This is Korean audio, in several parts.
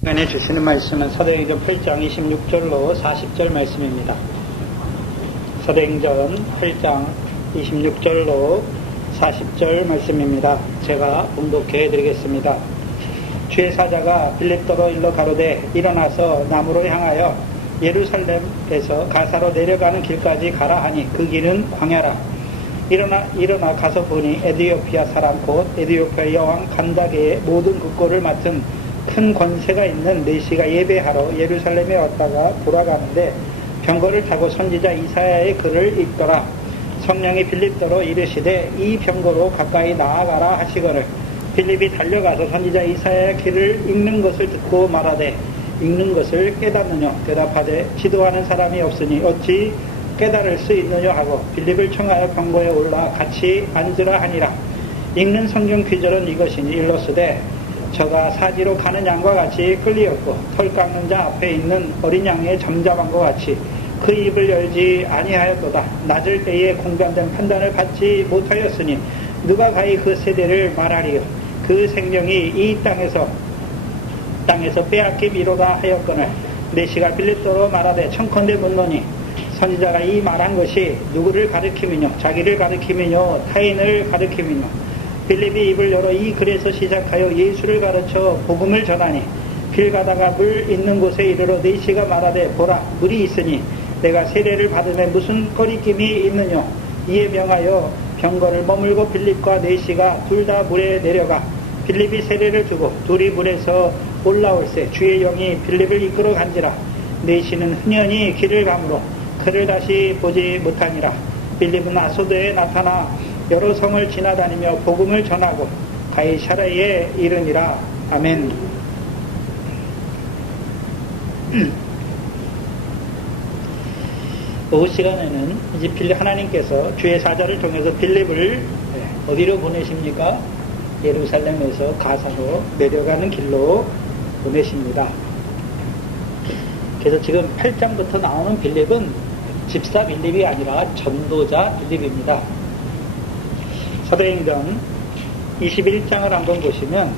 시간에 주시는 말씀은 사도행전 8장 26절로 40절 말씀입니다. 사도행전 8장 26절로 40절 말씀입니다. 제가 봉독해 드리겠습니다. 주의 사자가 빌립도로 일러 가로되 일어나서 남으로 향하여 예루살렘에서 가사로 내려가는 길까지 가라 하니 그 길은 광야라. 일어나 가서 보니 에디오피아 사람 곧 에디오피아 여왕 간다게의 모든 국고를 맡은 큰 권세가 있는 네시가 예배하러 예루살렘에 왔다가 돌아가는데 병거를 타고 선지자 이사야의 글을 읽더라. 성령이 빌립도로 이르시되 이 병거로 가까이 나아가라 하시거늘 빌립이 달려가서 선지자 이사야의 글을 읽는 것을 듣고 말하되 읽는 것을 깨닫느냐 대답하되 지도하는 사람이 없으니 어찌 깨달을 수 있느냐 하고 빌립을 청하여 병거에 올라 같이 앉으라 하니라. 읽는 성경 귀절은 이것이니 일러스되 저가 사지로 가는 양과 같이 끌리었고 털 깎는 자 앞에 있는 어린 양의 잠잠한 것 같이 그 입을 열지 아니하였도다. 낮을 때에 공변된 판단을 받지 못하였으니 누가 가히 그 세대를 말하리요. 그 생명이 이 땅에서 빼앗김이로다 하였거늘 네시가 빌립도로 말하되 청컨대 묻노니 선지자가 이 말한 것이 누구를 가리킴이뇨 자기를 가리킴이뇨 타인을 가리킴이뇨. 빌립이 입을 열어 이 글에서 시작하여 예수를 가르쳐 복음을 전하니 길 가다가 물 있는 곳에 이르러 네시가 말하되 보라 물이 있으니 내가 세례를 받음에 무슨 거리낌이 있느뇨. 이에 명하여 병거를 머물고 빌립과 네시가 둘 다 물에 내려가 빌립이 세례를 두고 둘이 물에서 올라올세 주의 영이 빌립을 이끌어 간지라. 네시는 흔연히 길을 가므로 그를 다시 보지 못하니라. 빌립은 아소도에 나타나 여러 성을 지나다니며 복음을 전하고 가이사랴에 이르니라. 아멘. 오후 시간에는 이제 하나님께서 주의 사자를 통해서 빌립을 어디로 보내십니까? 예루살렘에서 가사로 내려가는 길로 보내십니다. 그래서 지금 8장부터 나오는 빌립은 집사 빌립이 아니라 전도자 빌립입니다. 사도행전 21장을 한번 보시면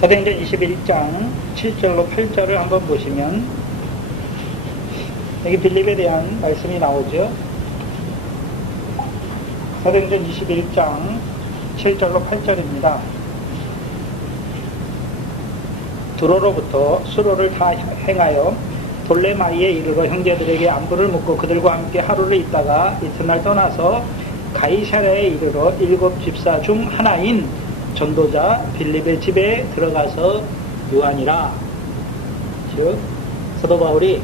사도행전 21장 7절로 8절을 한번 보시면 여기 빌립에 대한 말씀이 나오죠. 사도행전 21장 7절로 8절입니다. 두로로부터 수로를 다 행하여 돌레마이에 이르러 형제들에게 안부를 묻고 그들과 함께 하루를 있다가 이튿날 떠나서 가이사랴에 이르러 7 집사 중 하나인 전도자 빌립의 집에 들어가서 유하니라. 즉 사도 바울이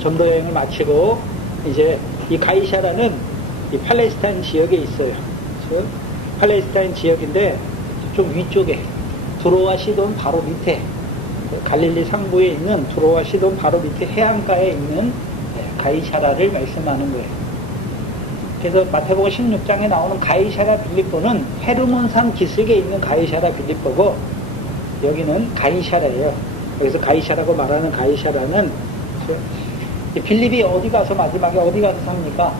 전도 여행을 마치고 이제 이 가이사랴는 이 팔레스타인 지역에 있어요. 즉 팔레스타인 지역인데 좀 위쪽에 두로와 시돈 바로 밑에 갈릴리 상부에 있는 두로와 시돈 바로 밑에 해안가에 있는 가이사랴를 말씀하는 거예요. 그래서 마태복음 16장에 나오는 가이사랴 빌립보는 헤르몬산 기슭에 있는 가이사랴 빌립보고 여기는 가이사랴예요. 여기서 가이사라고 말하는 가이사랴는 빌립이 어디 가서 마지막에 어디 가서 삽니까?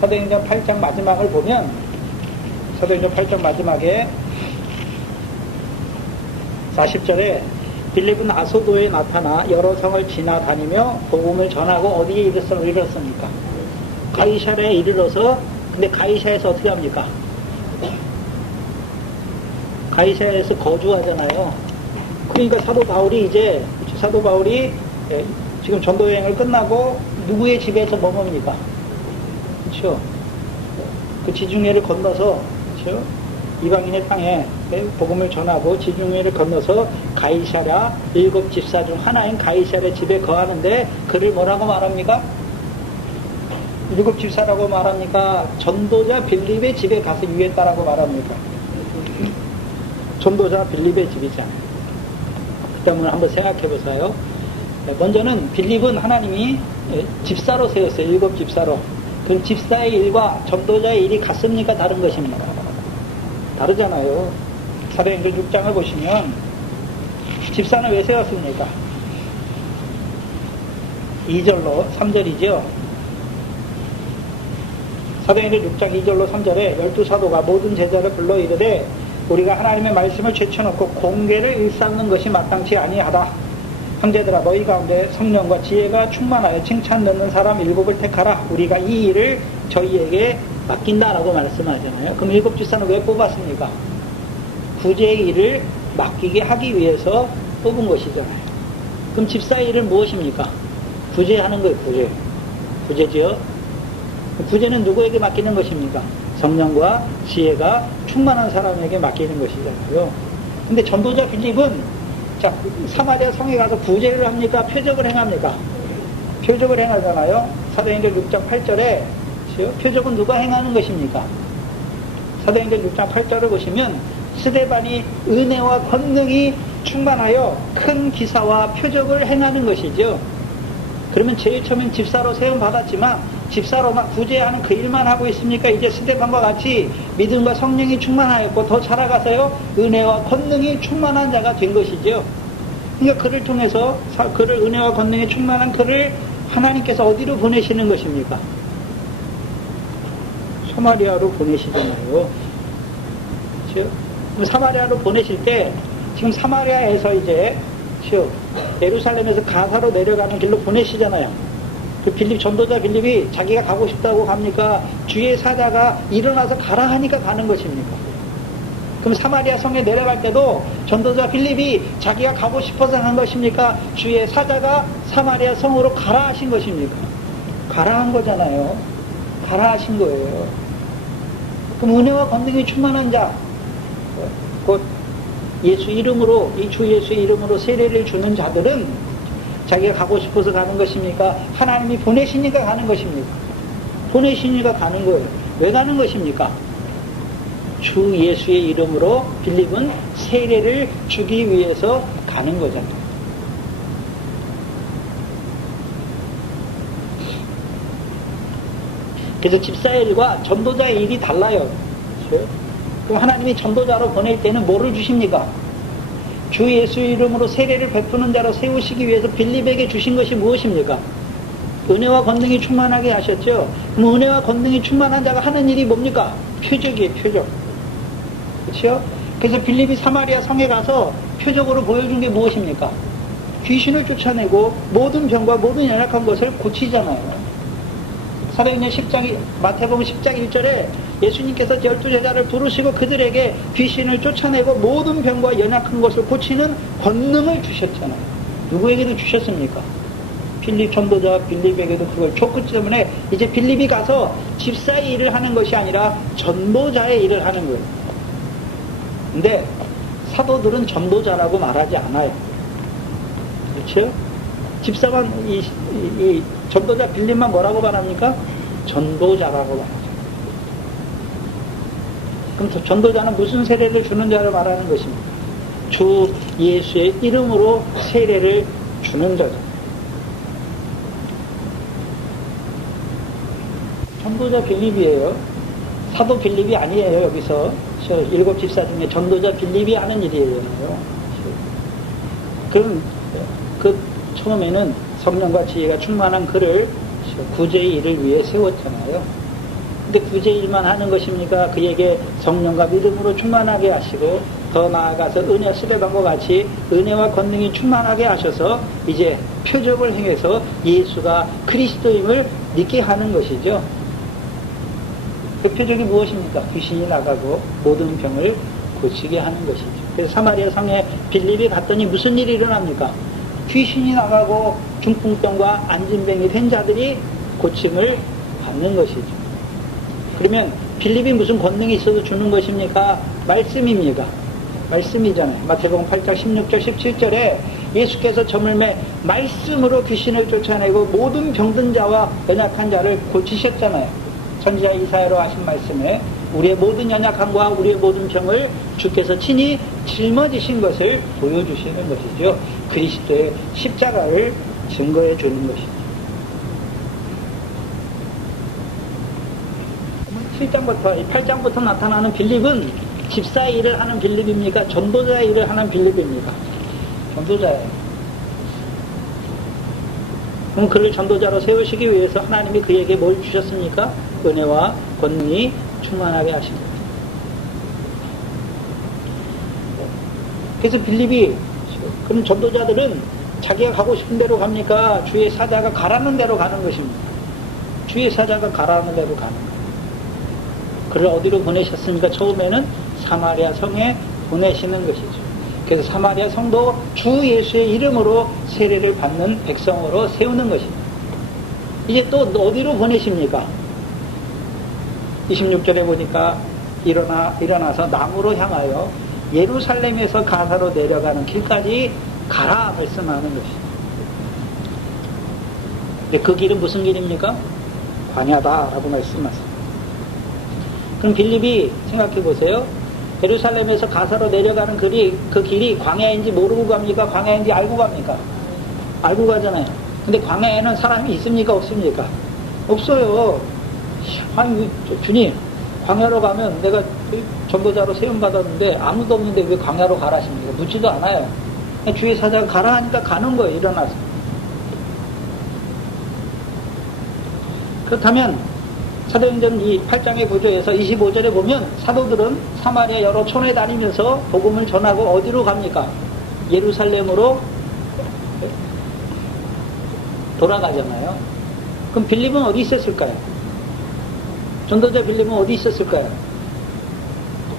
사도행전 8장 마지막을 보면 사도행전 8장 마지막에 40절에 빌립은 아소도에 나타나 여러 성을 지나다니며 복음을 전하고 어디에 이르렀습니까? 가이사랴에 이르러서 근데 가이사랴에서 어떻게 합니까? 가이사랴에서 거주하잖아요. 그러니까 사도 바울이 지금 전도 여행을 끝나고 누구의 집에서 머뭅니까? 그렇죠? 그 지중해를 건너서 그렇죠? 이방인의 땅에 복음을 전하고 지중해를 건너서 가이사랴 7 집사 중 하나인 가이사랴 집에 거하는데 그를 뭐라고 말합니까? 7 집사라고 말합니까? 전도자 빌립의 집에 가서 유했다라고 말합니까? 전도자 빌립의 집이잖아요. 그 때문에 한번 생각해 보세요. 먼저는 빌립은 하나님이 집사로 세웠어요. 7 집사로. 그럼 집사의 일과 전도자의 일이 같습니까? 다른 것입니까? 다르잖아요. 사도행전 6장을 보시면 집사는 왜 세웠습니까? 2절로 3절이죠. 사도행전 6장 2절로 3절에 12사도가 모든 제자를 불러 이르되 우리가 하나님의 말씀을 제쳐놓고 공개를 일삼는 것이 마땅치 아니하다. 형제들아 너희 가운데 성령과 지혜가 충만하여 칭찬 듣는 사람 7을 택하라. 우리가 이 일을 저희에게 맡긴다라고 말씀하잖아요. 그럼 7 집사는 왜 뽑았습니까? 구제의 일을 맡기게 하기 위해서 뽑은 것이잖아요. 그럼 집사의 일은 무엇입니까? 구제하는 거예요. 구제지요. 구제는 누구에게 맡기는 것입니까? 성령과 지혜가 충만한 사람에게 맡기는 것이잖아요. 근데 전도자 빌립은 자, 사마리아 성에 가서 구제를 합니까? 표적을 행합니까? 표적을 행하잖아요. 사도행전 6장 8절에 표적은 누가 행하는 것입니까? 사도행전 6장 8절을 보시면 스데반이 은혜와 권능이 충만하여 큰 기사와 표적을 행하는 것이죠. 그러면 제일 처음엔 집사로 세움 받았지만 집사로 막 구제하는 그 일만 하고 있습니까? 이제 스데반과 같이 믿음과 성령이 충만하였고 더 자라가서요 은혜와 권능이 충만한 자가 된 것이죠. 그러니까 그를 통해서 그를 은혜와 권능이 충만한 그를 하나님께서 어디로 보내시는 것입니까? 사마리아로 보내시잖아요. 그렇죠? 그럼 사마리아로 보내실 때 지금 사마리아에서 이제 예루살렘에서 가사로 내려가는 길로 보내시잖아요. 그 빌립, 전도자 빌립이 자기가 가고 싶다고 갑니까? 주의 사자가 일어나서 가라 하니까 가는 것입니까? 그럼 사마리아 성에 내려갈 때도 전도자 빌립이 자기가 가고 싶어서 간 것입니까? 주의 사자가 사마리아 성으로 가라 하신 것입니까? 가라 한 거잖아요. 가라 하신 거예요. 그럼 은혜와 권능이 충만한 자, 곧 예수 이름으로, 이 주 예수의 이름으로 세례를 주는 자들은 자기가 가고 싶어서 가는 것입니까? 하나님이 보내시니까 가는 것입니까? 보내시니까 가는 거예요. 왜 가는 것입니까? 주 예수의 이름으로 빌립은 세례를 주기 위해서 가는 거잖아요. 그래서 집사의 일과 전도자의 일이 달라요. 그렇죠? 그럼 하나님이 전도자로 보낼 때는 뭐를 주십니까? 주 예수의 이름으로 세례를 베푸는 자로 세우시기 위해서 빌립에게 주신 것이 무엇입니까? 은혜와 권능이 충만하게 하셨죠. 그럼 은혜와 권능이 충만한 자가 하는 일이 뭡니까? 표적이에요. 표적. 그렇죠? 그래서 빌립이 사마리아 성에 가서 표적으로 보여준 게 무엇입니까? 귀신을 쫓아내고 모든 병과 모든 연약한 것을 고치잖아요. 사도행전 10장, 마태복음 10장 1절에 예수님께서 12제자를 부르시고 그들에게 귀신을 쫓아내고 모든 병과 연약한 것을 고치는 권능을 주셨잖아요. 누구에게도 주셨습니까? 빌립 전도자 빌립에게도 그걸 줬기 때문에 이제 빌립이 가서 집사의 일을 하는 것이 아니라 전도자의 일을 하는 거예요. 근데 사도들은 전도자라고 말하지 않아요. 그렇죠? 집사만 이 전도자 빌립만 뭐라고 말합니까? 전도자라고 말하죠. 그럼 전도자는 무슨 세례를 주는 자를 말하는 것입니까? 주 예수의 이름으로 세례를 주는 자죠. 전도자 빌립이에요. 사도 빌립이 아니에요. 여기서 7 집사 중에 전도자 빌립이 하는 일이에요. 그럼 그 처음에는 성령과 지혜가 충만한 그를 구제의 일을 위해 세웠잖아요. 근데 구제의 일만 하는 것입니까? 그에게 성령과 믿음으로 충만하게 하시고 더 나아가서 은혜 스데반과 같이 은혜와 권능이 충만하게 하셔서 이제 표적을 행해서 예수가 그리스도임을 믿게 하는 것이죠. 그 표적이 무엇입니까? 귀신이 나가고 모든 병을 고치게 하는 것이죠. 그래서 사마리아 성에 빌립이 갔더니 무슨 일이 일어납니까? 귀신이 나가고 중풍병과 안진병이 된 자들이 고침을 받는 것이죠. 그러면 빌립이 무슨 권능이 있어도 주는 것입니까? 말씀입니다. 말씀이잖아요. 마태복음 8장 16절 17절에 예수께서 저물매 말씀으로 귀신을 쫓아내고 모든 병든 자와 연약한 자를 고치셨잖아요. 선지자 이사야로 하신 말씀에 우리의 모든 연약함과 우리의 모든 병을 주께서 친히 짊어지신 것을 보여주시는 것이죠. 그리스도의 십자가를 증거해 주는 것이죠. 7장부터 8장부터 나타나는 빌립은 집사의 일을 하는 빌립입니까? 전도자의 일을 하는 빌립입니까? 전도자예요. 그럼 그를 전도자로 세우시기 위해서 하나님이 그에게 뭘 주셨습니까? 은혜와 권능이 충만하게 하신 거예요. 그래서 빌립이, 그럼 전도자들은 자기가 가고 싶은 대로 갑니까? 주의 사자가 가라는 대로 가는 것입니다. 주의 사자가 가라는 대로 가는 거예요. 그를 어디로 보내셨습니까? 처음에는 사마리아 성에 보내시는 것이죠. 그래서 사마리아 성도 주 예수의 이름으로 세례를 받는 백성으로 세우는 것입니다. 이제 또 어디로 보내십니까? 26절에 보니까 일어나서 남으로 향하여 예루살렘에서 가사로 내려가는 길까지 가라 말씀하는 것입니다. 근데 그 길은 무슨 길입니까? 광야다라고 말씀하세요. 그럼 빌립이 생각해 보세요. 예루살렘에서 가사로 내려가는 그 길이 광야인지 모르고 갑니까? 광야인지 알고 갑니까? 알고 가잖아요. 근데 광야에는 사람이 있습니까? 없습니까? 없어요. 아니, 주님, 광야로 가면 내가 전도자로 세움받았는데 아무도 없는데 왜 광야로 가라십니까? 묻지도 않아요. 주의 사자가 가라 하니까 가는 거예요. 일어나서. 그렇다면 사도행전 이 8장의 구조에서 25절에 보면 사도들은 사마리아 여러 촌에 다니면서 복음을 전하고 어디로 갑니까? 예루살렘으로 돌아가잖아요. 그럼 빌립은 어디 있었을까요? 전도자 빌립은 어디 있었을까요?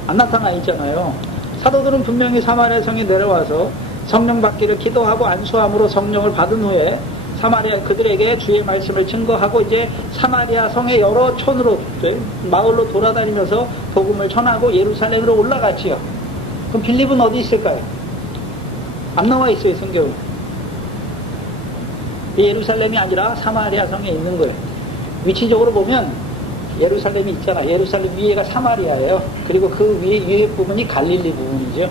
안 나타나 있잖아요. 사도들은 분명히 사마리아 성에 내려와서 성령 받기를 기도하고 안수함으로 성령을 받은 후에 사마리아 그들에게 주의 말씀을 증거하고 이제 사마리아 성의 여러 촌으로 마을로 돌아다니면서 복음을 전하고 예루살렘으로 올라갔지요. 그럼 빌립은 어디 있을까요? 안 나와 있어요, 성경은. 예루살렘이 아니라 사마리아 성에 있는 거예요. 위치적으로 보면 예루살렘이 있잖아. 예루살렘 위에가 사마리아예요. 그리고 그 위에 부분이 갈릴리 부분이죠.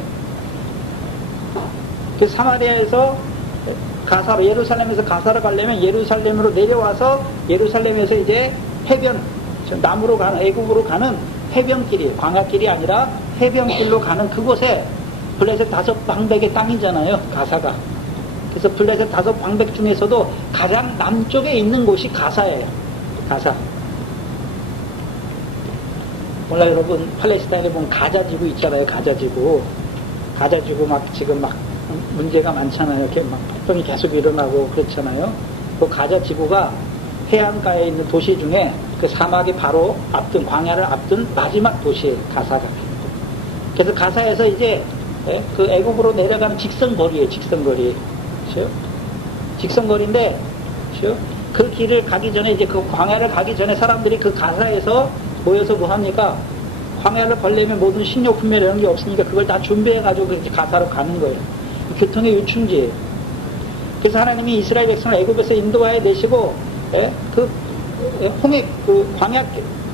그 사마리아에서 가사로, 예루살렘에서 가사로 가려면 예루살렘으로 내려와서 예루살렘에서 이제 해변, 남으로 가는, 애국으로 가는 해변길이, 광야길이 아니라 해변길로 가는 그곳에 블레셋 5방백의 땅이잖아요, 가사가. 그래서 블레셋 5방백 중에서도 가장 남쪽에 있는 곳이 가사예요. 가사. 몰라 여러분, 팔레스타인에 보면 가자지구 있잖아요, 가자지구. 가자지구 지금 문제가 많잖아요. 이렇게 폭동이 계속 일어나고 그렇잖아요. 그 가자 지구가 해안가에 있는 도시 중에 그 사막이 바로 앞둔, 광야를 앞둔 마지막 도시예요. 가사가. 그래서 가사에서 이제 그 애국으로 내려가는 직선거리예요. 직선거리. 그렇죠? 직선거리인데, 그렇죠? 그 길을 가기 전에, 이제 그 광야를 가기 전에 사람들이 그 가사에서 모여서 뭐 합니까? 광야를 걸려면 모든 식료품이나 이런 게 없으니까 그걸 다 준비해가지고 그 가사로 가는 거예요. 교통의 요충지예요. 그래서 하나님이 이스라엘 백성을 애굽에서 인도하여 내시고,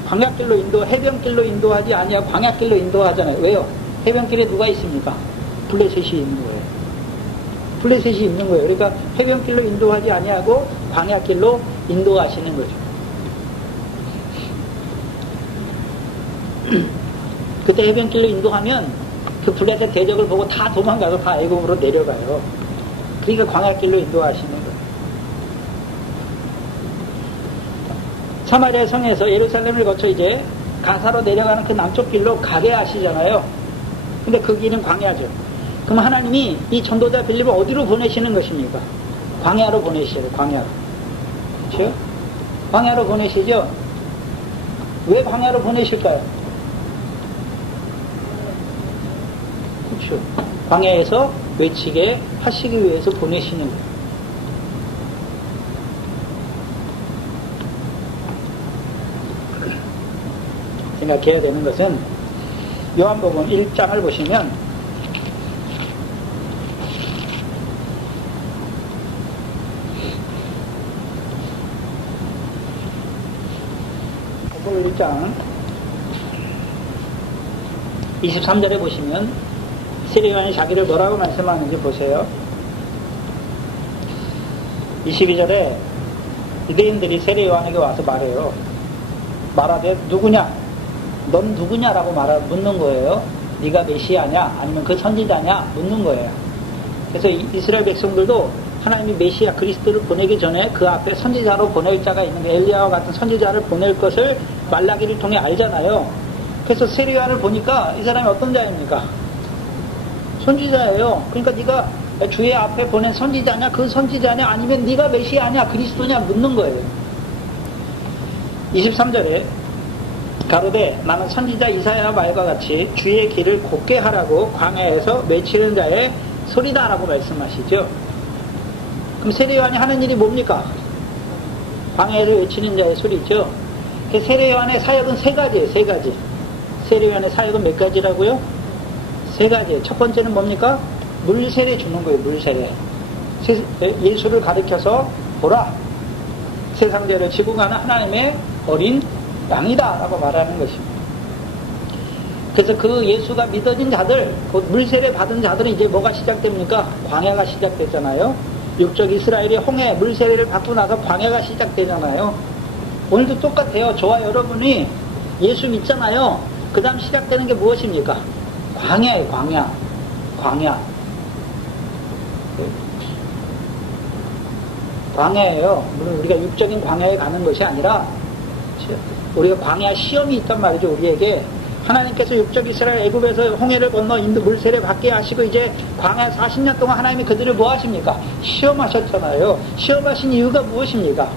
광야길로 해변길로 인도하지 아니하고 광야길로 인도하잖아요. 왜요? 해변길에 누가 있습니까? 블레셋이 있는 거예요. 블레셋이 있는 거예요. 그러니까 해변길로 인도하지 아니하고 광야길로 인도하시는 거죠. 그때 해변길로 인도하면 그 블레셋 대적을 보고 다 도망가서 다 애굽으로 내려가요. 그러니까 광야길로 인도하시는 거예요. 사마리아 성에서 예루살렘을 거쳐 이제 가사로 내려가는 그 남쪽 길로 가게 하시잖아요. 근데 그 길은 광야죠. 그럼 하나님이 이 전도자 빌립을 어디로 보내시는 것입니까? 광야로 보내시죠. 광야로. 그렇죠? 광야로 보내시죠. 왜 광야로 보내실까요? 그렇죠. 광야에서 외치게 하시기 위해서 보내시는 거예요. 생각해야 되는 것은 요한복음 1장을 보시면 요한복음 1장 23절에 보시면 세례요한이 자기를 뭐라고 말씀하는지 보세요. 22절에 유대인들이 세례요한에게 와서 말해요. 말하되 누구냐? 넌 누구냐라고 묻는 거예요. 네가 메시아냐? 아니면 그 선지자냐? 묻는 거예요. 그래서 이스라엘 백성들도 하나님이 메시아 그리스도를 보내기 전에 그 앞에 선지자로 보낼 자가 있는 게 엘리야와 같은 선지자를 보낼 것을 말라기를 통해 알잖아요. 그래서 세례요한을 보니까 이 사람이 어떤 자입니까? 선지자예요. 그러니까 네가 주의 앞에 보낸 선지자냐, 그 선지자냐, 아니면 네가 메시아냐, 그리스도냐 묻는 거예요. 23절에 가로되 나는 선지자 이사야 말과 같이 주의 길을 곧게 하라고 광야에서 외치는 자의 소리다라고 말씀하시죠. 그럼 세례요한이 하는 일이 뭡니까? 광야에서 외치는 자의 소리죠. 세례요한의 사역은 세 가지예요. 세 가지. 세례요한의 사역은 몇 가지라고요? 세 가지예요. 첫 번째는 뭡니까? 물세례 주는 거예요. 물세례. 예수를 가리켜서 보라. 세상 죄를 지고 가는 하나님의 어린 양이다 라고 말하는 것입니다. 그래서 그 예수가 믿어진 자들, 그 물세례 받은 자들은 이제 뭐가 시작됩니까? 광야가 시작되잖아요. 육적 이스라엘이 홍해 물세례를 받고 나서 광야가 시작되잖아요. 오늘도 똑같아요. 저와 여러분이 예수 믿잖아요. 그 다음 시작되는 게 무엇입니까? 광야예요. 광야. 광야예요. 물론 우리가 육적인 광야에 가는 것이 아니라 우리가 광야 시험이 있단 말이죠. 우리에게 하나님께서 육적 이스라엘 애굽에서 홍해를 건너 인도 물세례 받게 하시고 이제 광야 40년 동안 하나님이 그들을 뭐 하십니까? 시험하셨잖아요. 시험하신 이유가 무엇입니까?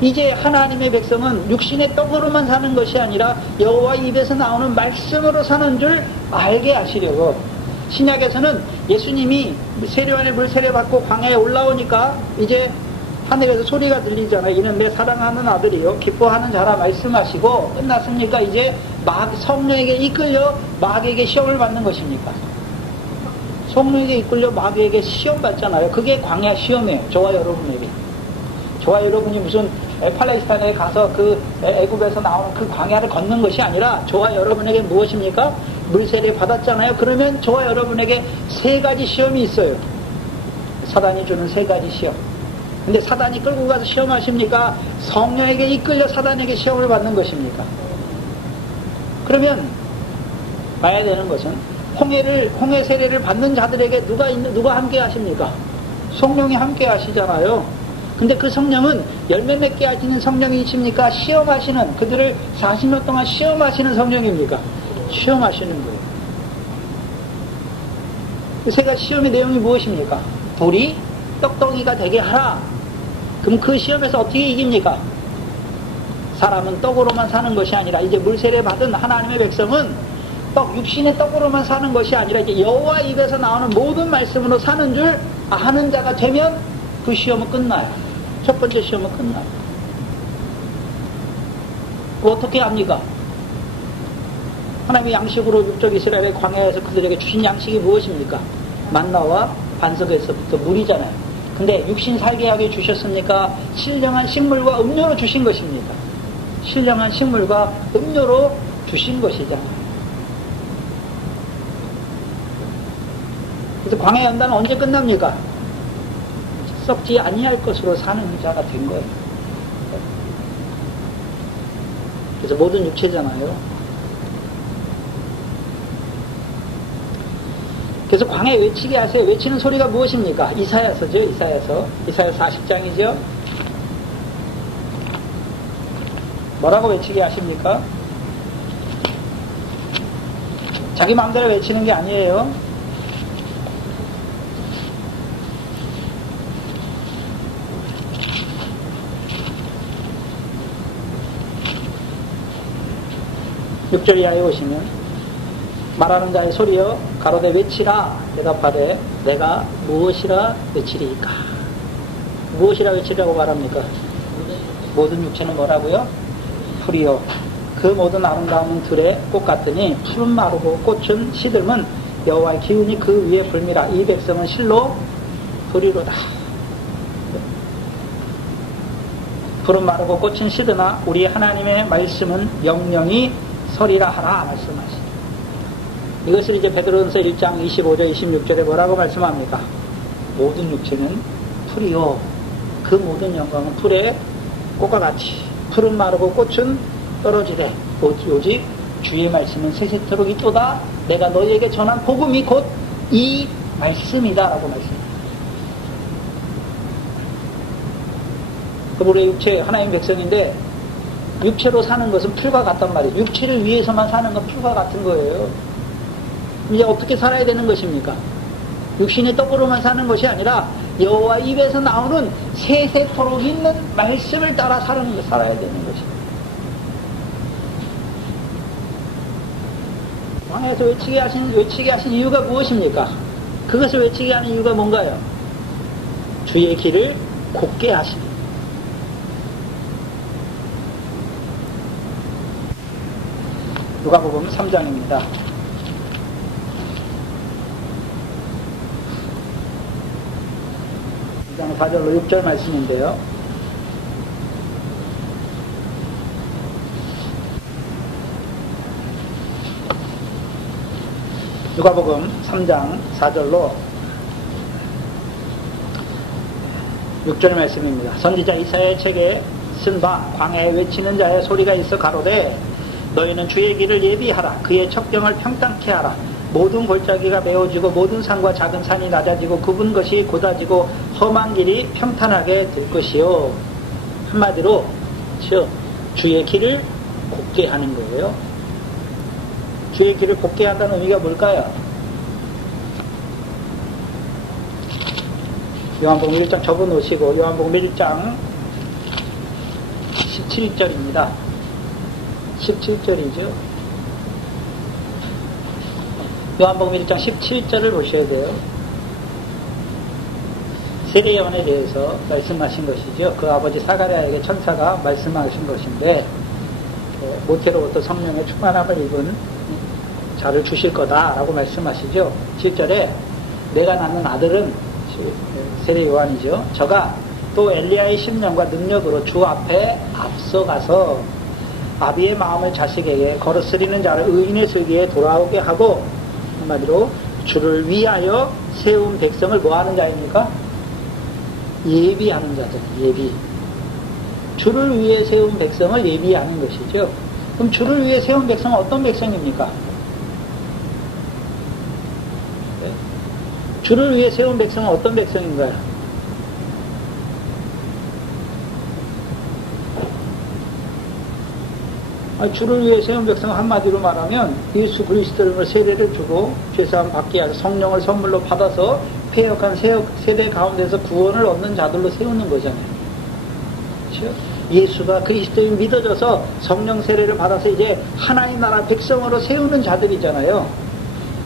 이제 하나님의 백성은 육신의 떡으로만 사는 것이 아니라 여호와 입에서 나오는 말씀으로 사는 줄 알게 하시려고. 신약에서는 예수님이 세례요한의 물세례 받고 광야에 올라오니까 이제 하늘에서 소리가 들리잖아요. 이는 내 사랑하는 아들이요 기뻐하는 자라 말씀하시고 끝났습니까? 이제 성령에게 이끌려 마귀에게 시험을 받는 것입니까? 성령에게 이끌려 마귀에게 시험 받잖아요. 그게 광야 시험이에요. 저와 여러분에게. 저와 여러분이 무슨 팔레스타인에 가서 그 애굽에서 나오는 그 광야를 걷는 것이 아니라 저와 여러분에게 무엇입니까? 물세례 받았잖아요. 그러면 저와 여러분에게 세 가지 시험이 있어요. 사단이 주는 세 가지 시험. 근데 사단이 끌고 가서 시험하십니까? 성령에게 이끌려 사단에게 시험을 받는 것입니까? 그러면 봐야 되는 것은 홍해 세례를 받는 자들에게 누가 함께 하십니까? 성령이 함께 하시잖아요. 근데 그 성령은 열매 맺게 하시는 성령이십니까? 시험하시는, 그들을 40년 동안 시험하시는 성령입니까? 시험하시는 거예요. 그 세 가지 시험의 내용이 무엇입니까? 돌이 떡덩이가 되게 하라. 그럼 그 시험에서 어떻게 이깁니까? 사람은 떡으로만 사는 것이 아니라 이제 물세례 받은 하나님의 백성은 육신의 떡으로만 사는 것이 아니라 이제 여호와 입에서 나오는 모든 말씀으로 사는 줄 아는 자가 되면 그 시험은 끝나요. 첫 번째 시험은 끝나요. 어떻게 합니까? 하나님의 양식으로 육적 이스라엘의 광야에서 그들에게 주신 양식이 무엇입니까? 만나와 반석에서부터 물이잖아요. 근데 육신 살게 하게 주셨습니까? 신령한 식물과 음료로 주신 것입니다. 신령한 식물과 음료로 주신 것이잖아요. 그래서 광야 연단은 언제 끝납니까? 썩지 아니할 것으로 사는 자가 된 거예요. 그래서 모든 육체잖아요. 그래서 광야에 외치게 하세요. 외치는 소리가 무엇입니까? 이사야서죠. 이사야 40장이죠. 뭐라고 외치게 하십니까? 자기 마음대로 외치는 게 아니에요. (6절) 이하에 오시면 말하는 자의 소리여 가로되 외치라. 대답하되 내가 무엇이라 외치리이까? 무엇이라 외치라고 말합니까? 모든 육체는 뭐라고요? 풀이요. 그 모든 아름다움은 들의 꽃 같으니 푸른 마르고 꽃은 시들면 여호와의 기운이 그 위에 불미라. 이 백성은 실로 풀이로다. 푸른 마르고 꽃은 시드나 우리 하나님의 말씀은 영영이 서리라 하라 말씀하시다. 이것을 이제 베드로전서 1장 25절 26절에 뭐라고 말씀합니까? 모든 육체는 풀이요. 그 모든 영광은 풀의 꽃과 같이 풀은 마르고 꽃은 떨어지되 오직 주의 말씀은 세세토록 있도다. 내가 너희에게 전한 복음이 곧 이 말씀이다 라고 말씀합니다. 그럼 우리 육체, 하나님 백성인데, 육체로 사는 것은 풀과 같단 말이에요. 육체를 위해서만 사는 건 풀과 같은 거예요. 이제 어떻게 살아야 되는 것입니까? 육신의 떡으로만 사는 것이 아니라 여호와 입에서 나오는 세세토록 있는 말씀을 따라 살아야 되는 것입니다. 왕에서 외치게 하신 이유가 무엇입니까? 그것을 외치게 하는 이유가 뭔가요? 주의 길을 곱게 하시니. 누가복음 3장입니다. 3장 4절로 6절 말씀인데요. 누가복음 3장 4절로 6절 말씀입니다. 선지자 이사야의 책에 쓴 바 광야에 외치는 자의 소리가 있어 가로되 너희는 주의 길을 예비하라. 그의 첩경을 평탄케 하라. 모든 골짜기가 메워지고 모든 산과 작은 산이 낮아지고 굽은 것이 곧아지고 험한 길이 평탄하게 될 것이요. 한마디로 주의 길을 곱게 하는 거예요. 주의 길을 곱게 한다는 의미가 뭘까요? 요한복음 1장 적어놓으시고 요한복음 1장 17절입니다. 17절이죠. 요한복음 1장 17절을 보셔야 돼요. 세례요한에 대해서 말씀하신 것이죠. 그 아버지 사가랴에게 천사가 말씀하신 것인데 모태로부터 성령의 충만함을 입은 자를 주실 거다라고 말씀하시죠. 7절에 내가 낳는 아들은 세례요한이죠. 저가 또 엘리야의 심령과 능력으로 주 앞에 앞서가서 아비의 마음을 자식에게 거스리는 자를 의인의 세계에 돌아오게 하고 한마디로 주를 위하여 세운 백성을 뭐하는 자입니까? 예비하는 자들. 예비. 주를 위해 세운 백성을 예비하는 것이죠. 그럼 주를 위해 세운 백성은 어떤 백성입니까? 네? 주를 위해 세운 백성은 어떤 백성인가요? 주를 위해 세운 백성은 한마디로 말하면 예수 그리스도를 세례를 주고 죄사함 받게 하여 성령을 선물로 받아서 패역한 세대 가운데서 구원을 얻는 자들로 세우는 거잖아요. 그렇죠? 예수가 그리스도인 믿어져서 성령 세례를 받아서 이제 하나님 나라 백성으로 세우는 자들이잖아요.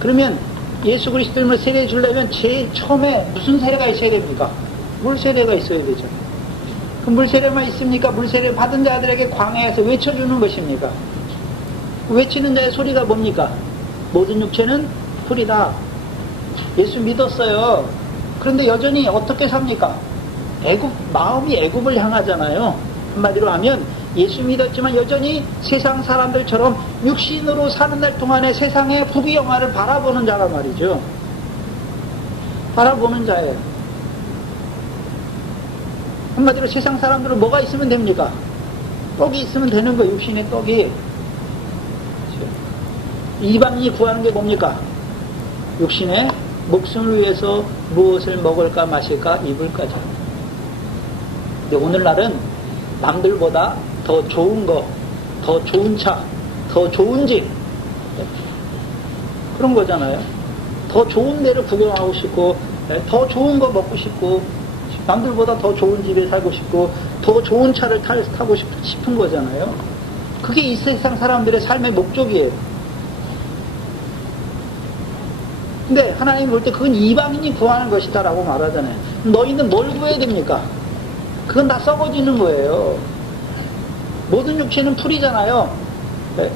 그러면 예수 그리스도를 세례 주려면 제일 처음에 무슨 세례가 있어야 됩니까? 물 세례가 있어야 되잖아요. 그 물세례만 있습니까? 물세례 받은 자들에게 광야에서 외쳐주는 것입니까? 외치는 자의 소리가 뭡니까? 모든 육체는 풀이다. 예수 믿었어요. 그런데 여전히 어떻게 삽니까? 마음이 애굽을 향하잖아요. 한마디로 하면 예수 믿었지만 여전히 세상 사람들처럼 육신으로 사는 날 동안에 세상의 부귀영화를 바라보는 자란 말이죠. 바라보는 자예요. 한마디로 세상 사람들은 뭐가 있으면 됩니까? 떡이 있으면 되는 거예요. 육신의 떡이. 이방인이 구하는 게 뭡니까? 육신의 목숨을 위해서 무엇을 먹을까 마실까 입을까죠. 근데 오늘날은 남들보다 더 좋은 거, 더 좋은 차, 더 좋은 집 그런 거잖아요. 더 좋은 데를 구경하고 싶고 더 좋은 거 먹고 싶고 남들보다 더 좋은 집에 살고 싶고 더 좋은 차를 타고 싶은 거잖아요. 그게 이 세상 사람들의 삶의 목적이에요. 근데 하나님 볼 때 그건 이방인이 구하는 것이다 라고 말하잖아요. 너희는 뭘 구해야 됩니까? 그건 다 썩어지는 거예요. 모든 육체는 풀이잖아요. 네.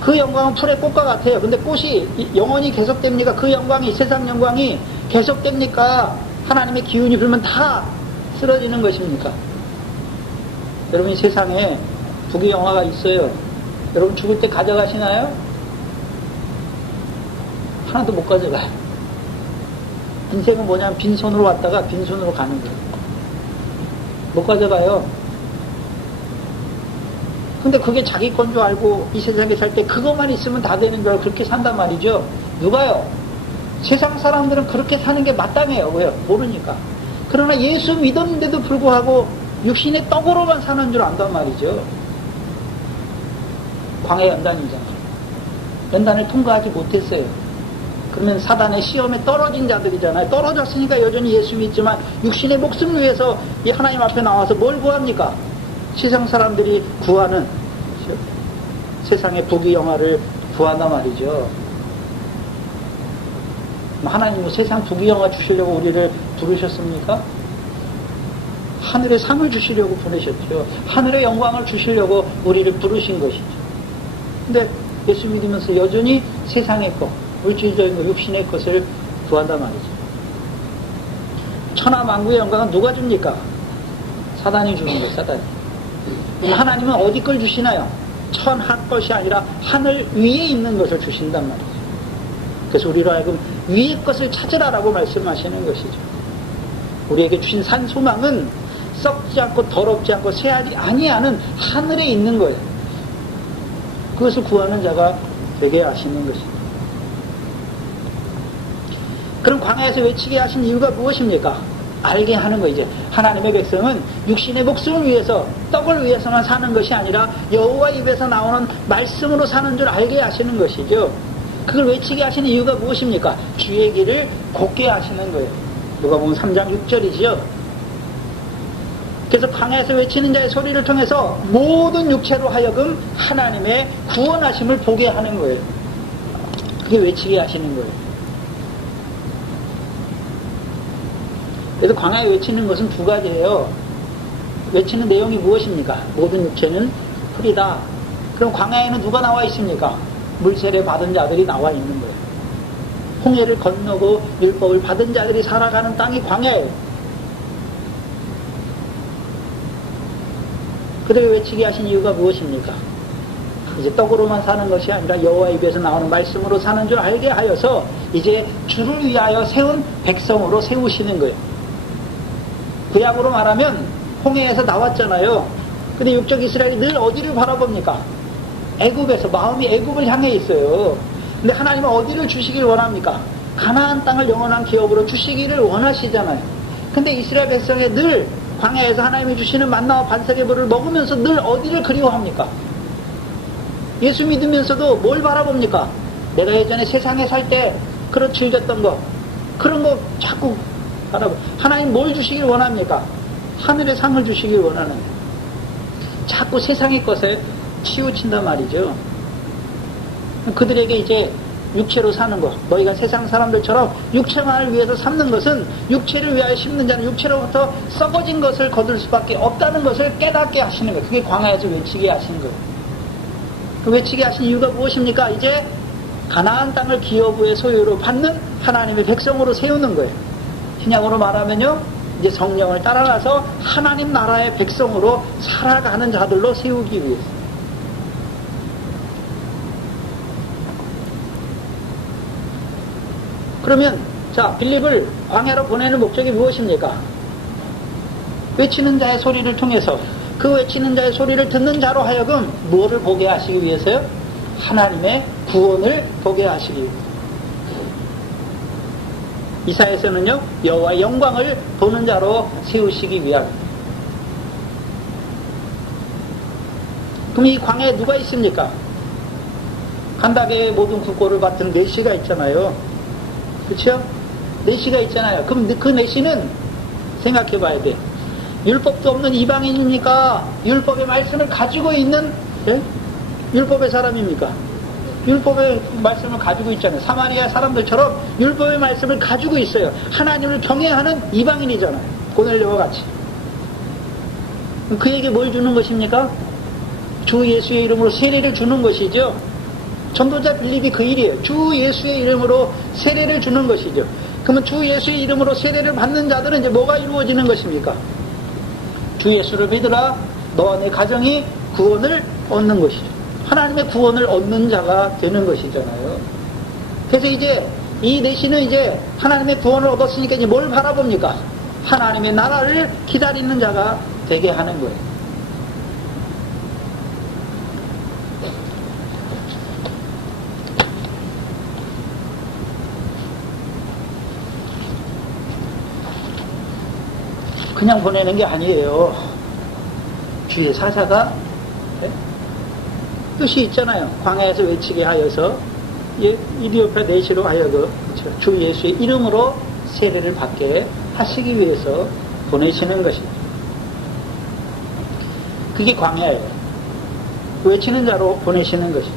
그 영광은 풀의 꽃과 같아요. 근데 꽃이 영원히 계속됩니까? 그 영광이, 세상 영광이 계속됩니까? 하나님의 기운이 불면 다 쓰러지는 것입니까? 여러분, 이 세상에 부귀영화가 있어요. 여러분 죽을 때 가져가시나요? 하나도 못 가져가요. 인생은 뭐냐면 빈손으로 왔다가 빈손으로 가는 거예요. 못 가져가요. 근데 그게 자기 건 줄 알고 이 세상에 살 때 그것만 있으면 다 되는 줄 알고 그렇게 산단 말이죠. 누가요? 세상 사람들은 그렇게 사는 게 마땅해요. 왜요? 모르니까. 그러나 예수 믿었는데도 불구하고 육신의 떡으로만 사는 줄 안단 말이죠. 광해 연단이잖아요. 연단을 통과하지 못했어요. 그러면 사단의 시험에 떨어진 자들이잖아요. 떨어졌으니까 여전히 예수 믿지만 육신의 목숨을 위해서 이 하나님 앞에 나와서 뭘 구합니까? 세상 사람들이 구하는 세상의 부귀영화를 구한단 말이죠. 하나님은 세상 부귀영화 주시려고 우리를 부르셨습니까? 하늘의 상을 주시려고 보내셨죠. 하늘의 영광을 주시려고 우리를 부르신 것이죠. 근데 예수 믿으면서 여전히 세상의 것, 물질적인 것, 육신의 것을 구한단 말이죠. 천하만국의 영광은 누가 줍니까? 사단이 주는 거예요. 사단이. 하나님은 어디 걸 주시나요? 천하 것이 아니라 하늘 위에 있는 것을 주신단 말이죠. 그래서 우리로 하여금 위의 것을 찾으라라고 말씀하시는 것이죠. 우리에게 주신 산 소망은 썩지 않고 더럽지 않고 새하지 아니하는 하늘에 있는 거예요. 그것을 구하는 자가 되게 하시는 것입니다. 그럼 광야에서 외치게 하신 이유가 무엇입니까? 알게 하는 거. 이제 하나님의 백성은 육신의 목숨을 위해서, 떡을 위해서만 사는 것이 아니라 여호와 입에서 나오는 말씀으로 사는 줄 알게 하시는 것이죠. 그걸 외치게 하시는 이유가 무엇입니까? 주의 길을 곱게 하시는 거예요. 누가복음 3장 6절이죠. 그래서 광야에서 외치는 자의 소리를 통해서 모든 육체로 하여금 하나님의 구원하심을 보게 하는 거예요. 그게 외치게 하시는 거예요. 그래서 광야에 외치는 것은 두 가지예요. 외치는 내용이 무엇입니까? 모든 육체는 풀이다. 그럼 광야에는 누가 나와 있습니까? 물세례 받은 자들이 나와 있는 거예요. 홍해를 건너고 율법을 받은 자들이 살아가는 땅이 광야예요. 그들에게 외치게 하신 이유가 무엇입니까? 이제 떡으로만 사는 것이 아니라 여호와 입에서 나오는 말씀으로 사는 줄 알게 하여서 이제 주를 위하여 세운 백성으로 세우시는 거예요. 구약으로 말하면 홍해에서 나왔잖아요. 근데 육적 이스라엘이 늘 어디를 바라봅니까? 애굽에서, 마음이 애굽을 향해 있어요. 근데 하나님은 어디를 주시길 원합니까? 가나안 땅을 영원한 기업으로 주시기를 원하시잖아요. 근데 이스라엘 백성이 늘 광야에서 하나님이 주시는 만나와 반석의 물을 먹으면서 늘 어디를 그리워합니까? 예수 믿으면서도 뭘 바라봅니까? 내가 예전에 세상에 살 때 그런 즐겼던 거, 그런 거 자꾸 바라보. 하나님 뭘 주시길 원합니까? 하늘의 상을 주시길 원하는. 자꾸 세상의 것에 치우친단 말이죠. 그들에게 이제 육체로 사는 것, 너희가 세상 사람들처럼 육체만을 위해서 삼는 것은 육체를 위하여 심는 자는 육체로부터 썩어진 것을 거둘 수밖에 없다는 것을 깨닫게 하시는 거예요. 그게 광야에서 외치게 하시는 거예요. 그 외치게 하신 이유가 무엇입니까? 이제 가나안 땅을 기업의 소유로 받는 하나님의 백성으로 세우는 거예요. 신약으로 말하면요, 이제 성령을 따라가서 하나님 나라의 백성으로 살아가는 자들로 세우기 위해서. 그러면 자, 빌립을 광야로 보내는 목적이 무엇입니까? 외치는 자의 소리를 통해서 그 외치는 자의 소리를 듣는 자로 하여금 무엇을 보게 하시기 위해서요? 하나님의 구원을 보게 하시기 위해서. 이사야서는요, 여호와의 영광을 보는 자로 세우시기 위함입니다. 그럼 이 광야에 누가 있습니까? 한다계의 모든 국고를 받은 내시가 있잖아요. 그렇죠? 내시가 있잖아요. 그럼 그 내시는 생각해 봐야 돼. 율법도 없는 이방인입니까? 율법의 말씀을 가지고 있는 율법의 사람입니까? 율법의 말씀을 가지고 있잖아요. 사마리아 사람들처럼 율법의 말씀을 가지고 있어요. 하나님을 경외하는 이방인이잖아요. 고넬료와 같이. 그에게 뭘 주는 것입니까? 주 예수의 이름으로 세례를 주는 것이죠. 전도자 빌립이 그 일이에요. 주 예수의 이름으로 세례를 주는 것이죠. 그러면 주 예수의 이름으로 세례를 받는 자들은 이제 뭐가 이루어지는 것입니까? 주 예수를 믿으라. 너와 내 가정이 구원을 얻는 것이죠. 하나님의 구원을 얻는 자가 되는 것이잖아요. 그래서 이제 이 내시는 이제 하나님의 구원을 얻었으니까 이제 뭘 바라봅니까? 하나님의 나라를 기다리는 자가 되게 하는 거예요. 그냥 보내는 게 아니에요. 주의 사자가 뜻이 있잖아요. 광야에서 외치게 하여서 이디오피아 내시로 하여금 주 예수의 이름으로 세례를 받게 하시기 위해서 보내시는 것입니다. 그게 광야예요. 외치는 자로 보내시는 것이죠.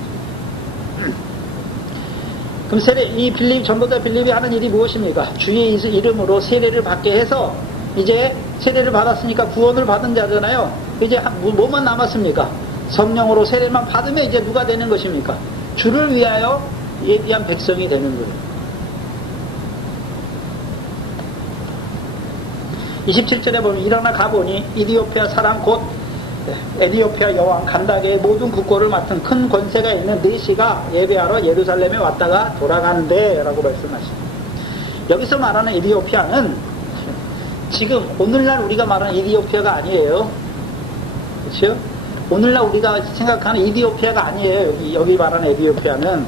그럼 이 빌립, 전부 다 빌립이 하는 일이 무엇입니까? 주의 이름으로 세례를 받게 해서 이제 세례를 받았으니까 구원을 받은 자잖아요. 이제 뭐만 남았습니까? 성령으로 세례만 받으면 이제 누가 되는 것입니까? 주를 위하여 예비한 백성이 되는 거예요. 27절에 보면 일어나 가보니 이디오피아 사람 곧 에디오피아 여왕 간다게의 모든 국고를 맡은 큰 권세가 있는 느시가 예배하러 예루살렘에 왔다가 돌아가는데 라고 말씀하십니다. 여기서 말하는 에디오피아는 지금 오늘날 우리가 말하는 이디오피아가 아니에요. 그렇죠? 오늘날 우리가 생각하는 이디오피아가 아니에요. 여기 말하는 에디오피아는,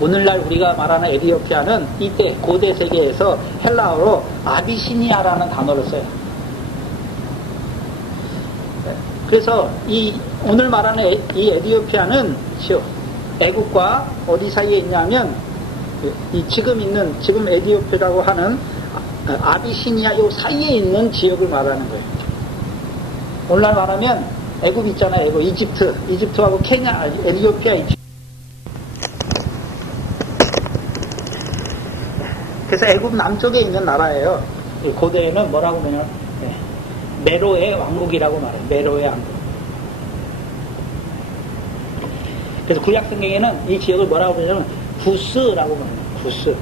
오늘날 우리가 말하는 에디오피아는 이때 고대 세계에서 헬라어로 아비시니아라는 단어를 써요. 그래서 오늘 말하는 이 에디오피아는 애국과 어디 사이에 있냐면 지금 에디오피아라고 하는 아비시니아 요 사이에 있는 지역을 말하는 거예요. 오늘날 말하면 애국 있잖아요. 애국 이집트하고 케냐, 에디오피아 있죠. 그래서 애국 남쪽에 있는 나라예요. 고대에는 뭐라고 하냐면 메로의 왕국이라고 말해요. 메로의 왕국. 그래서 구약성경에는 이 지역을 뭐라고 그러냐면 구스라고 말해요. 구스.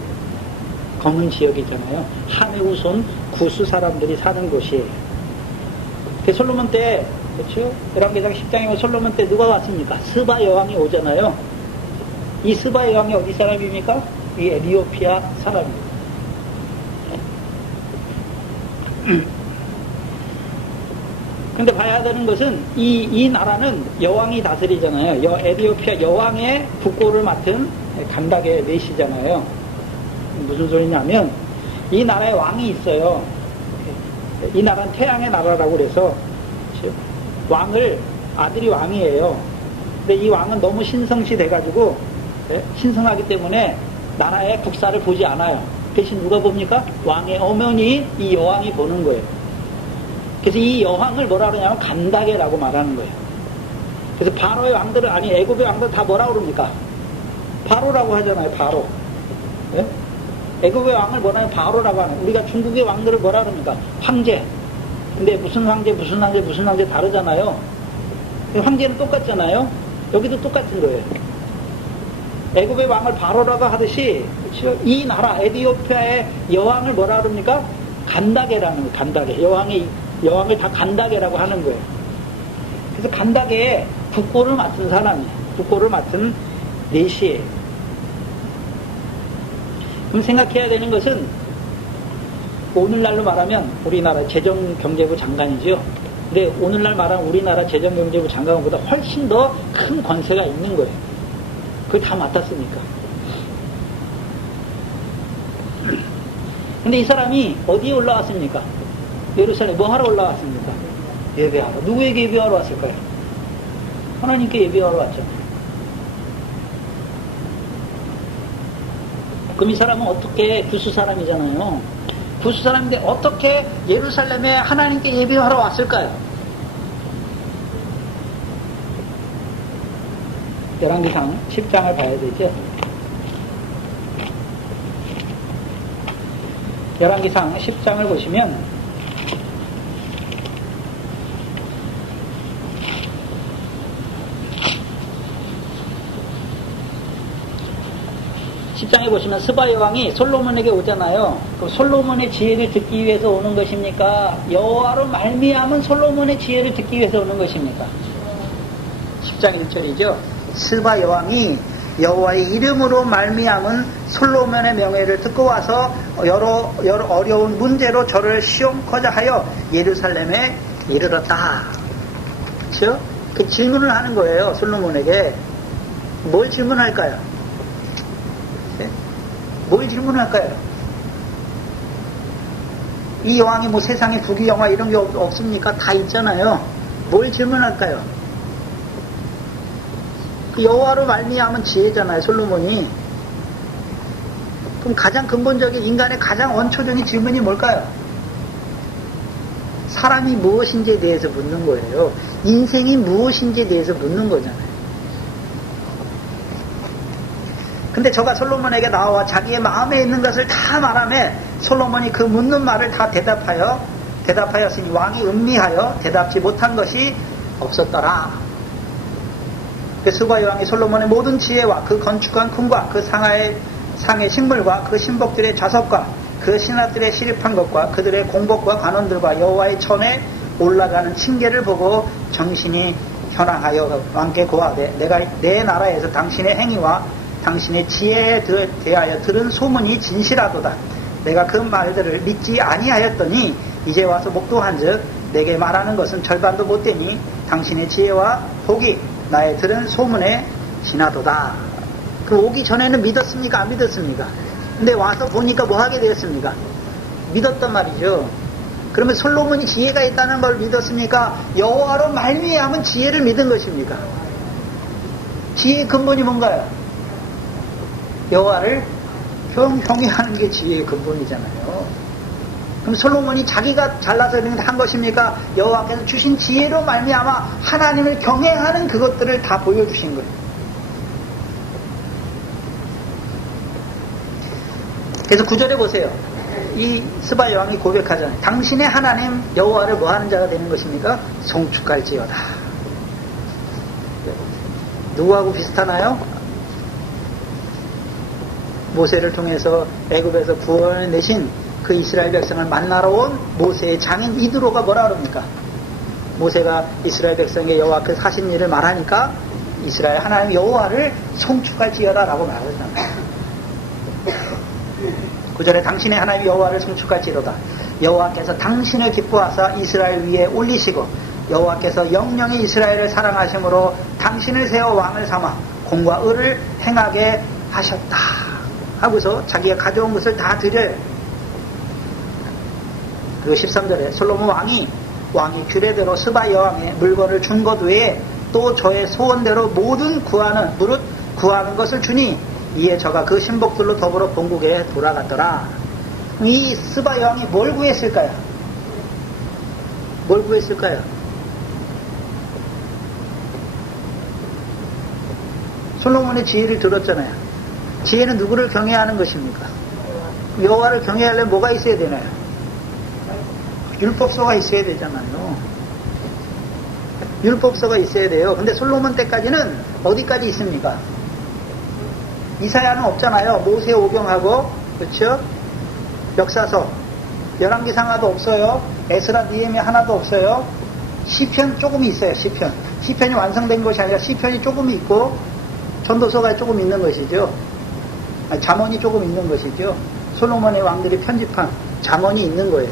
검은 지역이잖아요. 함의 후손 구스 사람들이 사는 곳이에요. 솔로몬 때, 그렇죠? 열왕기상 10장에 보면 솔로몬 때 누가 왔습니까? 스바 여왕이 오잖아요. 이 스바 여왕이 어디 사람입니까? 이 에디오피아 사람입니다. 근데 봐야 되는 것은 이 나라는 여왕이 다스리잖아요. 에디오피아 여왕의 국고를 맡은 간다게 내시잖아요. 무슨 소리냐면 이 나라에 왕이 있어요. 이 나라는 태양의 나라라고 그래서 아들이 왕이에요. 근데 이 왕은 너무 신성시 돼가지고 신성하기 때문에 나라의 국사를 보지 않아요. 대신 누가 봅니까? 왕의 어머니 이 여왕이 보는 거예요. 그래서 이 여왕을 뭐라 그러냐면 간다게라고 말하는 거예요. 그래서 바로의 왕들은, 아니 애굽의 왕들 다 뭐라 그럽니까? 바로라고 하잖아요. 바로. 네? 애굽의 왕을 뭐라 하면 바로라고 하는, 우리가 중국의 왕들을 뭐라 그럽니까? 황제. 근데 무슨 황제 다르잖아요. 황제는 똑같잖아요. 여기도 똑같은 거예요. 애굽의 왕을 바로라고 하듯이, 그렇죠? 이 나라 에디오피아의 여왕을 뭐라 그럽니까? 간다게라는 거예요. 간다게. 여왕을 다 간다게라고 하는 거예요. 그래서 간다게에 국고를 맡은 사람이에요. 국고를 맡은 내시예요. 그럼 생각해야 되는 것은 오늘날로 말하면 우리나라 재정경제부 장관이죠. 근데 오늘날 말하면 우리나라 재정경제부 장관보다 훨씬 더 큰 권세가 있는 거예요. 그걸 다 맡았으니까. 근데 이 사람이 어디에 올라왔습니까? 예루살렘 뭐 하러 올라왔습니까? 예배하러. 누구에게 예배하러 왔을까요? 하나님께 예배하러 왔잖아요. 그럼 이 사람은 어떻게, 구스 사람이잖아요. 구스 사람인데 어떻게 예루살렘에 하나님께 예배하러 왔을까요? 열왕기상 10장을 봐야 되죠. 열왕기상 10장을 보시면 10장에 보시면 스바 여왕이 솔로몬에게 오잖아요. 그럼 솔로몬의 지혜를 듣기 위해서 오는 것입니까? 여호와로 말미암은 솔로몬의 지혜를 듣기 위해서 오는 것입니까? 10장 1절이죠. 스바 여왕이 여호와의 이름으로 말미암은 솔로몬의 명예를 듣고 와서 여러 어려운 문제로 저를 시험코자 하여 예루살렘에 이르렀다. 그렇죠? 그 질문을 하는 거예요. 솔로몬에게. 뭘 질문할까요? 뭘 질문할까요? 이 왕이 뭐 세상에 부귀영화 이런 게 없습니까? 다 있잖아요. 뭘 질문할까요? 여호와로 말미암은 지혜잖아요, 솔로몬이. 그럼 가장 근본적인 인간의 가장 원초적인 질문이 뭘까요? 사람이 무엇인지에 대해서 묻는 거예요. 인생이 무엇인지에 대해서 묻는 거잖아요. 근데 저가 솔로몬에게 나와 자기의 마음에 있는 것을 다 말하며 솔로몬이 그 묻는 말을 다 대답하였으니 왕이 음미하여 대답지 못한 것이 없었더라. 그 스바 여왕이 솔로몬의 모든 지혜와 그 건축한 궁과 그 상의 식물과 그 신복들의 좌석과 그 신하들의 시립한 것과 그들의 공복과 관원들과 여호와의 전에 올라가는 층계를 보고 정신이 현황하여 왕께 고하되 내가 내 나라에서 당신의 행위와 당신의 지혜에 대하여 들은 소문이 진실하도다. 내가 그 말들을 믿지 아니하였더니 이제 와서 목도한즉 내게 말하는 것은 절반도 못되니 당신의 지혜와 복이 나의 들은 소문에 지나도다. 그 오기 전에는 믿었습니까? 안 믿었습니까? 근데 와서 보니까 뭐 하게 되었습니까? 믿었단 말이죠. 그러면 솔로몬이 지혜가 있다는 걸 믿었습니까? 여호와로 말미암은 지혜를 믿은 것입니까? 지혜의 근본이 뭔가요? 여호와를 경외하는 게 지혜의 근본이잖아요. 그럼 솔로몬이 자기가 잘나서 이런 한 것입니까? 여호와께서 주신 지혜로 말미암아 하나님을 경외하는 그것들을 다 보여주신 거예요. 그래서 9절에 보세요. 이 스바 여왕이 고백하잖아요. 당신의 하나님 여호와를 뭐하는 자가 되는 것입니까? 송축할지어다. 누구하고 비슷하나요? 모세를 통해서 애굽에서 구원내신 그 이스라엘 백성을 만나러 온 모세의 장인 이드로가 뭐라 그럽니까? 모세가 이스라엘 백성에게 여호와 그 하신 일을 말하니까 이스라엘 하나님 여호와를 송축할지어다 라고 말하잖아요. 9절에 당신의 하나님 여호와를 송축할지로다. 여호와께서 당신을 기뻐하사 이스라엘 위에 올리시고 여호와께서 영영이 이스라엘을 사랑하심으로 당신을 세워 왕을 삼아 공과 의를 행하게 하셨다 하고서 자기가 가져온 것을 다 드려요. 그리고 13절에 솔로몬 왕이 규례대로 스바 여왕의 물건을 준 것 외에 또 저의 소원대로 모든 구하는 것을 주니 이에 저가 그 신복들로 더불어 본국에 돌아갔더라. 이 스바 여왕이 뭘 구했을까요? 뭘 구했을까요? 솔로몬의 지혜를 들었잖아요. 지혜는 누구를 경외하는 것입니까? 여호와를 경외하려면 뭐가 있어야 되나요? 율법서가 있어야 되잖아요. 율법서가 있어야 돼요. 근데 솔로몬 때까지는 어디까지 있습니까? 이사야는 없잖아요. 모세 오경하고, 그렇죠? 역사서, 열왕기상하도 없어요. 에스라 니에미야 하나도 없어요. 시편 조금 있어요. 시편이 완성된 것이 아니라 시편이 조금 있고 전도서가 조금 있는 것이죠. 잠언이 조금 있는 것이죠. 솔로몬의 왕들이 편집한 잠언이 있는 거예요.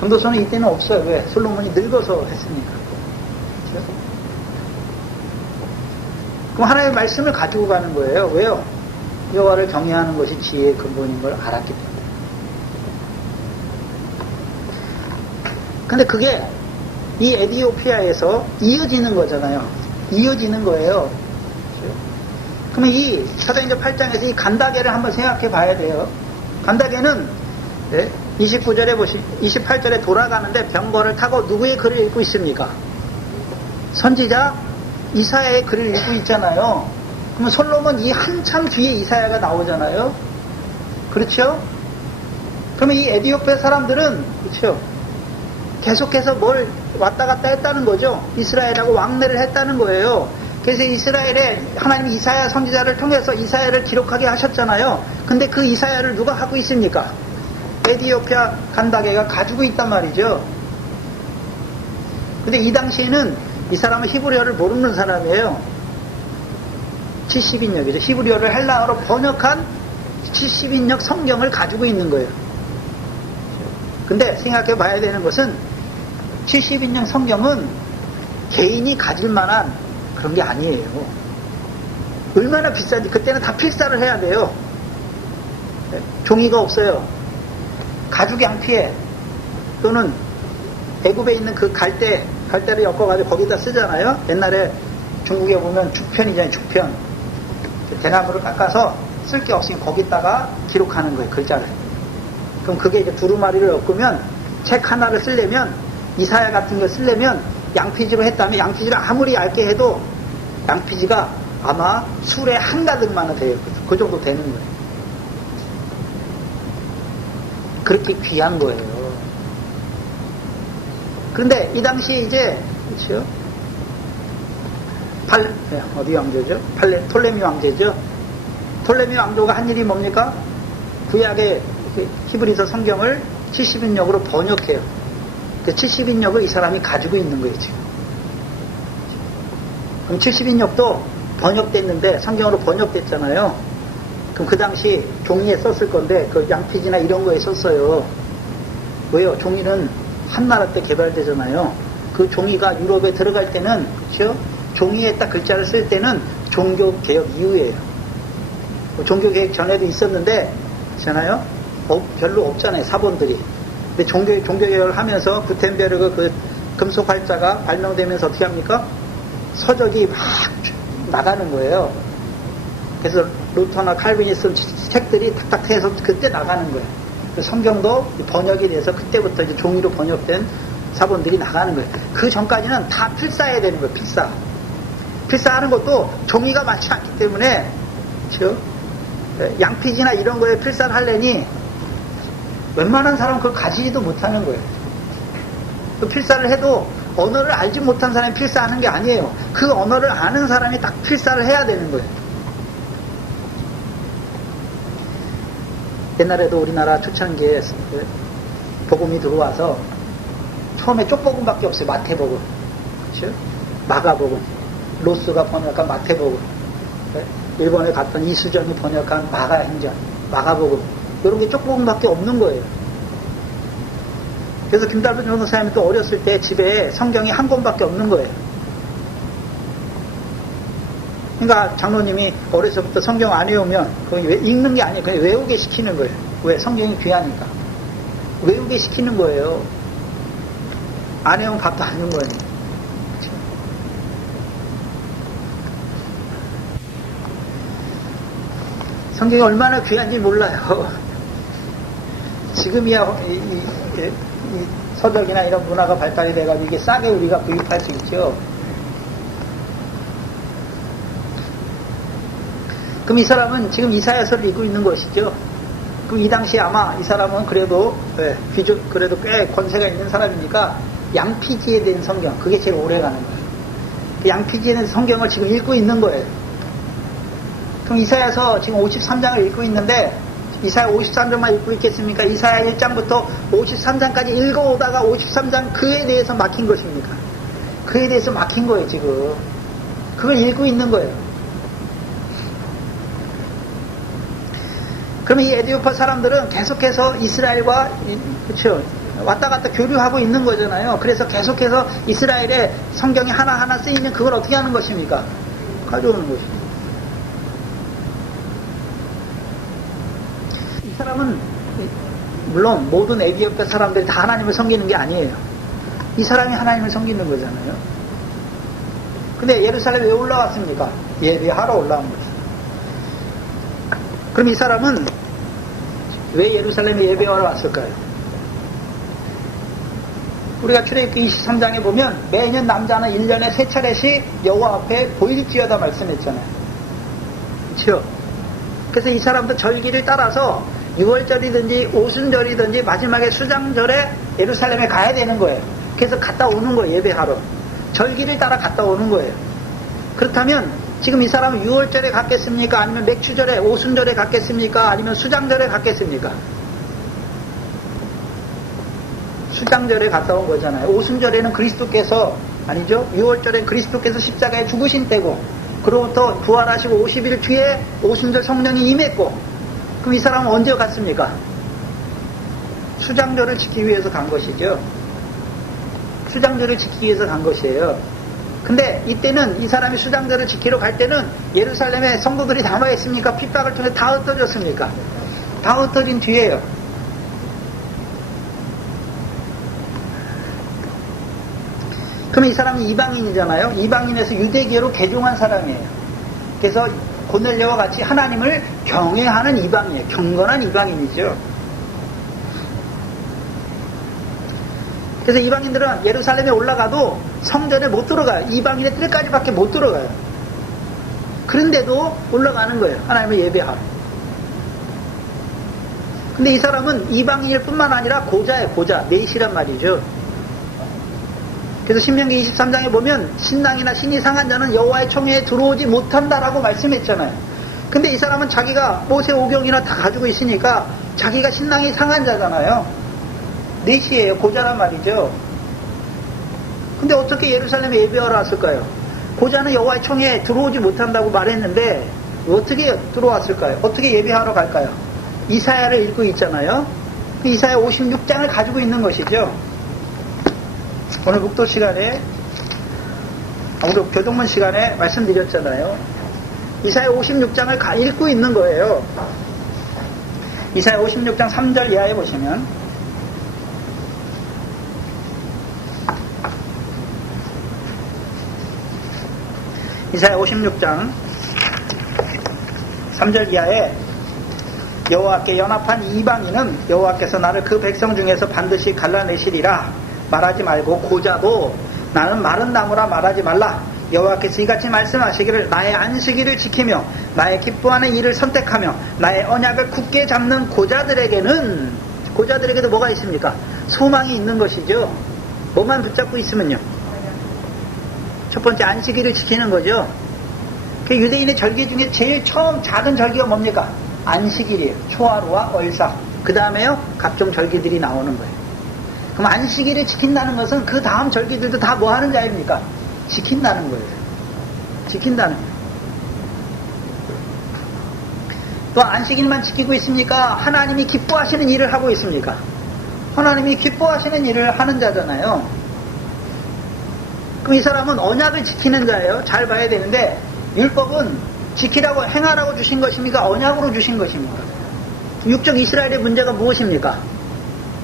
전도서는 이때는 없어요. 왜? 솔로몬이 늙어서 했으니까. 그렇죠? 그럼 하나님의 말씀을 가지고 가는 거예요. 왜요? 여호와를 경외하는 것이 지혜의 근본인 걸 알았기 때문에. 근데 그게 이 에티오피아에서 이어지는 거잖아요. 이어지는 거예요. 그러면 이 사도행전 8장에서 이 간다게를 한번 생각해 봐야 돼요. 간다게는 28절에 돌아가는데 병거를 타고 누구의 글을 읽고 있습니까? 선지자 이사야의 글을 읽고 있잖아요. 그러면 솔로몬 이 한참 뒤에 이사야가 나오잖아요. 그렇죠? 그러면 이 에티오피아 사람들은 그렇죠? 계속해서 뭘 왔다 갔다 했다는 거죠. 이스라엘하고 왕래를 했다는 거예요. 그래서 이스라엘에 하나님이 이사야 선지자를 통해서 이사야를 기록하게 하셨잖아요. 근데 그 이사야를 누가 하고 있습니까? 에티오피아 간다게가 가지고 있단 말이죠. 근데 이 당시에는 이 사람은 히브리어를 모르는 사람이에요. 70인역이죠. 히브리어를 헬라어로 번역한 70인역 성경을 가지고 있는 거예요. 근데 생각해 봐야 되는 것은 70인역 성경은 개인이 가질 만한 그런 게 아니에요. 얼마나 비싼지. 그때는 다 필사를 해야 돼요. 종이가 없어요. 가죽 양피에 또는 애굽에 있는 그 갈대를 엮어가지고 거기다 쓰잖아요. 옛날에 중국에 보면 죽편이잖아요. 죽편. 대나무를 깎아서 쓸 게 없으니 거기다가 기록하는 거예요. 글자를. 그럼 그게 이제 두루마리를 엮으면 책 하나를 쓰려면 이사야 같은 걸 쓰려면 양피지로 했다면 양피지를 아무리 얇게 해도 양피지가 아마 술에 한가득만은 돼요. 그 정도 되는 거예요. 그렇게 귀한 거예요. 그런데 이 당시 이제 그렇죠? 어디 왕조죠? 톨레미 왕제죠. 톨레미 왕조가 한 일이 뭡니까? 구약의 히브리서 성경을 70인역으로 번역해요. 그 70인역을 이 사람이 가지고 있는 거예요, 지금. 그럼 70인역도 번역됐는데, 성경으로 번역됐잖아요. 그럼 그 당시 종이에 썼을 건데, 그 양피지나 이런 거에 썼어요. 왜요? 종이는 한나라 때 개발되잖아요. 그 종이가 유럽에 들어갈 때는, 그렇죠? 종이에 딱 글자를 쓸 때는 종교개혁 이후예요. 종교개혁 전에도 있었는데, 있잖아요? 별로 없잖아요, 사본들이. 근데 종교개혁을 하면서 구텐베르그 그 금속 활자가 발명되면서 어떻게 합니까? 서적이 막 나가는 거예요. 그래서 루터나 칼빈이 쓴 책들이 탁탁 해서 그때 나가는 거예요. 성경도 번역이 돼서 그때부터 이제 종이로 번역된 사본들이 나가는 거예요. 그 전까지는 다 필사해야 되는 거예요, 필사. 필사하는 것도 종이가 많지 않기 때문에, 그렇죠? 양피지나 이런 거에 필사를 하려니 웬만한 사람은 그걸 가지지도 못하는 거예요. 그 필사를 해도 언어를 알지 못한 사람이 필사하는 게 아니에요. 그 언어를 아는 사람이 딱 필사를 해야 되는 거예요. 옛날에도 우리나라 초창기에 복음이 들어와서 처음에 쪽복음밖에 없어요. 마태복음, 그렇죠? 마가복음, 로스가 번역한 마태복음, 일본에 갔던 이수정이 번역한 마가행전, 마가복음, 이런 게 쪽복음밖에 없는 거예요. 그래서 김달분 전도사님이 또 어렸을 때 집에 성경이 한 권밖에 없는 거예요. 그러니까 장로님이 어려서부터 성경 안 외우면 그거 읽는 게 아니에요. 그냥 외우게 시키는 거예요. 왜? 성경이 귀하니까. 외우게 시키는 거예요. 안 외우면 밥도 안 주는 거예요. 성경이 얼마나 귀한지 몰라요. 지금이야 이 서적이나 이런 문화가 발달이 돼가지고 이게 싸게 우리가 구입할 수 있죠. 그럼 이 사람은 지금 이사야서를 읽고 있는 것이죠. 그럼 이 당시에 아마 이 사람은 그래도 그래도 꽤 권세가 있는 사람이니까 양피지에 대한 성경, 그게 제일 오래 가는 거예요. 그 양피지에 대한 성경을 지금 읽고 있는 거예요. 그럼 이사야서 지금 53장을 읽고 있는데 이사야 53장만 읽고 있겠습니까? 이사야 1장부터 53장까지 읽어오다가 53장 그에 대해서 막힌 것입니까? 그에 대해서 막힌 거예요, 지금. 그걸 읽고 있는 거예요. 그러면 이 에디오파 사람들은 계속해서 이스라엘과, 그렇죠, 왔다 갔다 교류하고 있는 거잖아요. 그래서 계속해서 이스라엘의 성경이 하나하나 쓰이는 그걸 어떻게 하는 것입니까? 가져오는 것입니다. 이 사람은 물론 모든 에디오파 사람들이 다 하나님을 섬기는 게 아니에요. 이 사람이 하나님을 섬기는 거잖아요. 근데 예루살렘에 왜 올라왔습니까? 예배하러 올라온 거죠. 그럼 이 사람은 왜 예루살렘에 예배하러 왔을까요? 우리가 출애굽기 23장에 보면 매년 남자는 1년에 3차례씩 여호와 앞에 보일지어다 말씀했잖아요. 그렇죠? 그래서 이 사람도 절기를 따라서 6월절이든지 오순절이든지 마지막에 수장절에 예루살렘에 가야 되는 거예요. 그래서 갔다 오는 거예요. 예배하러. 절기를 따라 갔다 오는 거예요. 그렇다면 지금 이 사람은 6월절에 갔겠습니까? 아니면 맥추절에 오순절에 갔겠습니까? 아니면 수장절에 갔겠습니까? 수장절에 갔다 온 거잖아요. 오순절에는 그리스도께서, 아니죠? 6월절에 그리스도께서 십자가에 죽으신 때고, 그로부터 부활하시고 50일 뒤에 오순절 성령이 임했고, 그럼 이 사람은 언제 갔습니까? 수장절을 지키기 위해서 간 것이죠. 수장절을 지키기 위해서 간 것이에요. 근데 이때는 이 사람이 수장절을 지키러 갈 때는 예루살렘에 성도들이 남아있습니까? 핍박을 통해 다 흩어졌습니까? 다 흩어진 뒤에요. 그럼 이 사람은 이방인이잖아요. 이방인에서 유대교로 개종한 사람이에요. 그래서 고넬료와 같이 하나님을 경외하는 이방인이에요. 경건한 이방인이죠. 그래서 이방인들은 예루살렘에 올라가도 성전에 못 들어가요. 이방인의 뜰까지밖에 못 들어가요. 그런데도 올라가는 거예요. 하나님을 예배하러. 근데 이 사람은 이방인일 뿐만 아니라 고자예요. 고자. 넷이란 말이죠. 그래서 신명기 23장에 보면 신랑이나 신이 상한 자는 여호와의 총회에 들어오지 못한다라고 말씀했잖아요. 근데 이 사람은 자기가 모세오경이나 다 가지고 있으니까 자기가 신랑이 상한 자잖아요. 넷이에요. 고자란 말이죠. 근데 어떻게 예루살렘에 예배하러 왔을까요? 고자는 여호와의 총회에 들어오지 못한다고 말했는데 어떻게 들어왔을까요? 어떻게 예배하러 갈까요? 이사야를 읽고 있잖아요. 그 이사야 56장을 가지고 있는 것이죠. 오늘 묵도 시간에, 오늘 교동문 시간에 말씀드렸잖아요. 이사야 56장을 읽고 있는 거예요. 이사야 56장 3절 이하에 보시면 이사야 56장 3절 이하에 여호와께 연합한 이방인은 여호와께서 나를 그 백성 중에서 반드시 갈라내시리라 말하지 말고 고자도 나는 마른 나무라 말하지 말라. 여호와께서 이같이 말씀하시기를 나의 안식일을 지키며 나의 기뻐하는 일을 선택하며 나의 언약을 굳게 잡는 고자들에게도 뭐가 있습니까? 소망이 있는 것이죠. 뭐만 붙잡고 있으면요. 첫 번째 안식일을 지키는 거죠. 그 유대인의 절기 중에 제일 처음 작은 절기가 뭡니까? 안식일이에요. 초하루와 얼삭. 그 다음에요 각종 절기들이 나오는 거예요. 그럼 안식일을 지킨다는 것은 그 다음 절기들도 다 뭐 하는 자입니까? 지킨다는 거예요. 지킨다는 거예요. 또 안식일만 지키고 있습니까? 하나님이 기뻐하시는 일을 하고 있습니까? 하나님이 기뻐하시는 일을 하는 자잖아요. 그럼 이 사람은 언약을 지키는 자예요. 잘 봐야 되는데 율법은 지키라고 행하라고 주신 것입니까? 언약으로 주신 것입니까? 육적 이스라엘의 문제가 무엇입니까?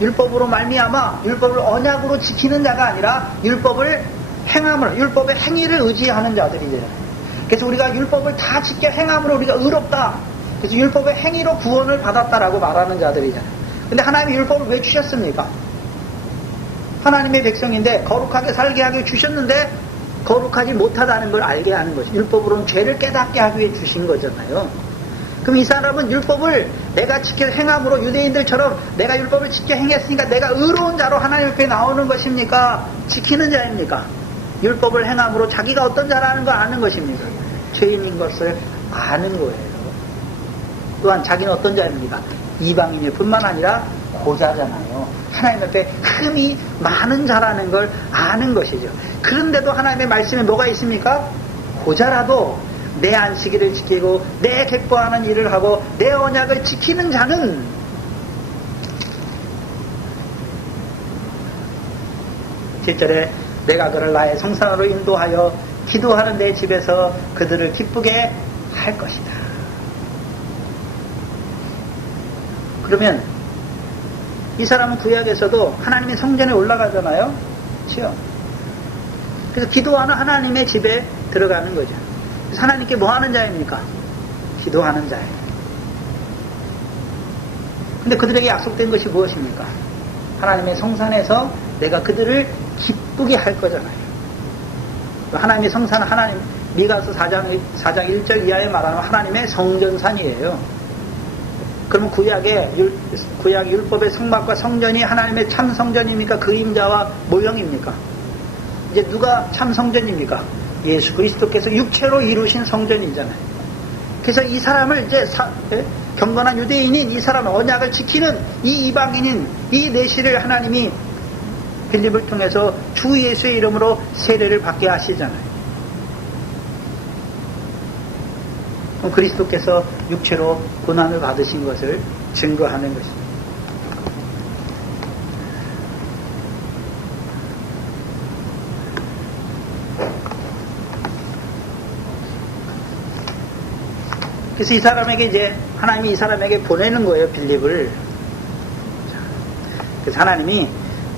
율법으로 말미암아 율법을 언약으로 지키는 자가 아니라 율법을 행함으로 율법의 행위를 의지하는 자들이죠. 그래서 우리가 율법을 다 지켜 행함으로 우리가 의롭다. 그래서 율법의 행위로 구원을 받았다라고 말하는 자들이잖아요. 근데 하나님이 율법을 왜 주셨습니까? 하나님의 백성인데 거룩하게 살게 하게 주셨는데 거룩하지 못하다는 걸 알게 하는 거죠. 율법으로는 죄를 깨닫게 하기 위해 주신 거잖아요. 그럼 이 사람은 율법을 내가 지켜 행함으로 유대인들처럼 내가 율법을 지켜 행했으니까 내가 의로운 자로 하나님 앞에 나오는 것입니까? 지키는 자입니까? 율법을 행함으로 자기가 어떤 자라는 거 아는 것입니까? 죄인인 것을 아는 거예요. 또한 자기는 어떤 자입니까? 이방인일 뿐만 아니라 고자잖아요. 하나님 앞에 흠이 많은 자라는 걸 아는 것이죠. 그런데도 하나님의 말씀에 뭐가 있습니까? 고자라도 내 안식일을 지키고 내 기뻐하는 일을 하고 내 언약을 지키는 자는 7절에 내가 그를 나의 성산으로 인도하여 기도하는 내 집에서 그들을 기쁘게 할 것이다. 그러면 이 사람은 구약에서도 하나님의 성전에 올라가잖아요. 그렇죠? 그래서 기도하는 하나님의 집에 들어가는 거죠. 그래서 하나님께 뭐 하는 자입니까? 기도하는 자예요. 근데 그들에게 약속된 것이 무엇입니까? 하나님의 성산에서 내가 그들을 기쁘게 할 거잖아요. 하나님의 성산은 하나님, 미가서 4장 1절 이하에 말하는 하나님의 성전산이에요. 그러면 구약 율법의 성막과 성전이 하나님의 참 성전입니까? 그림자와 모형입니까? 이제 누가 참 성전입니까? 예수 그리스도께서 육체로 이루신 성전이잖아요. 그래서 이 사람을 이제 경건한 유대인인 이 사람은 언약을 지키는 이 이방인인 이 내시를 하나님이 빌립을 통해서 주 예수의 이름으로 세례를 받게 하시잖아요. 그럼 그리스도께서 육체로 고난을 받으신 것을 증거하는 것입니다. 그래서 이 사람에게 이제 하나님이 이 사람에게 보내는 거예요, 빌립을. 그래서 하나님이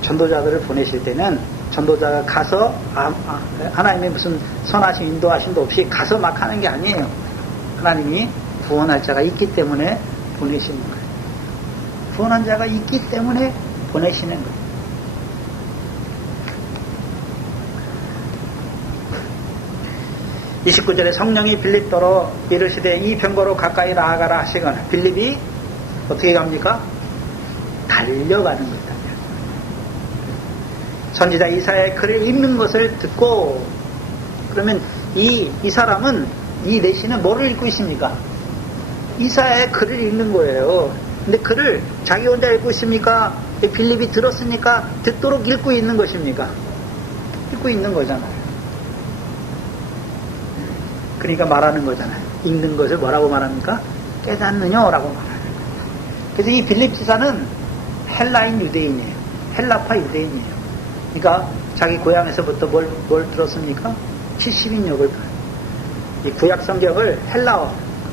전도자들을 보내실 때는 전도자가 가서 하나님의 무슨 선하신 인도하심도 없이 가서 막 하는 게 아니에요. 하나님이 구원할 자가 있기 때문에 보내시는 거예요. 구원한 자가 있기 때문에 보내시는 거예요. (29절에) 성령이 빌립더로 이르시되 이 병거로 가까이 나아가라 하시거나, 빌립이 어떻게 갑니까? 달려가는 겁니다. 선지자 이사야의 글을 읽는 것을 듣고, 그러면 이 사람은, 이 내시는 뭐를 읽고 있습니까? 이사야의 글을 읽는 거예요. 근데 글을 자기 혼자 읽고 있습니까? 빌립이 들었으니까 듣도록 읽고 있는 것입니까? 읽고 있는 거잖아요. 그러니까 말하는 거잖아요. 읽는 것을 뭐라고 말합니까? 깨닫느냐라고 말하는 거예요. 그래서 이 빌립 지사는 헬라인 유대인이에요. 헬라파 유대인이에요. 그러니까 자기 고향에서부터 뭘 들었습니까? 70인역을, 이 구약 성경을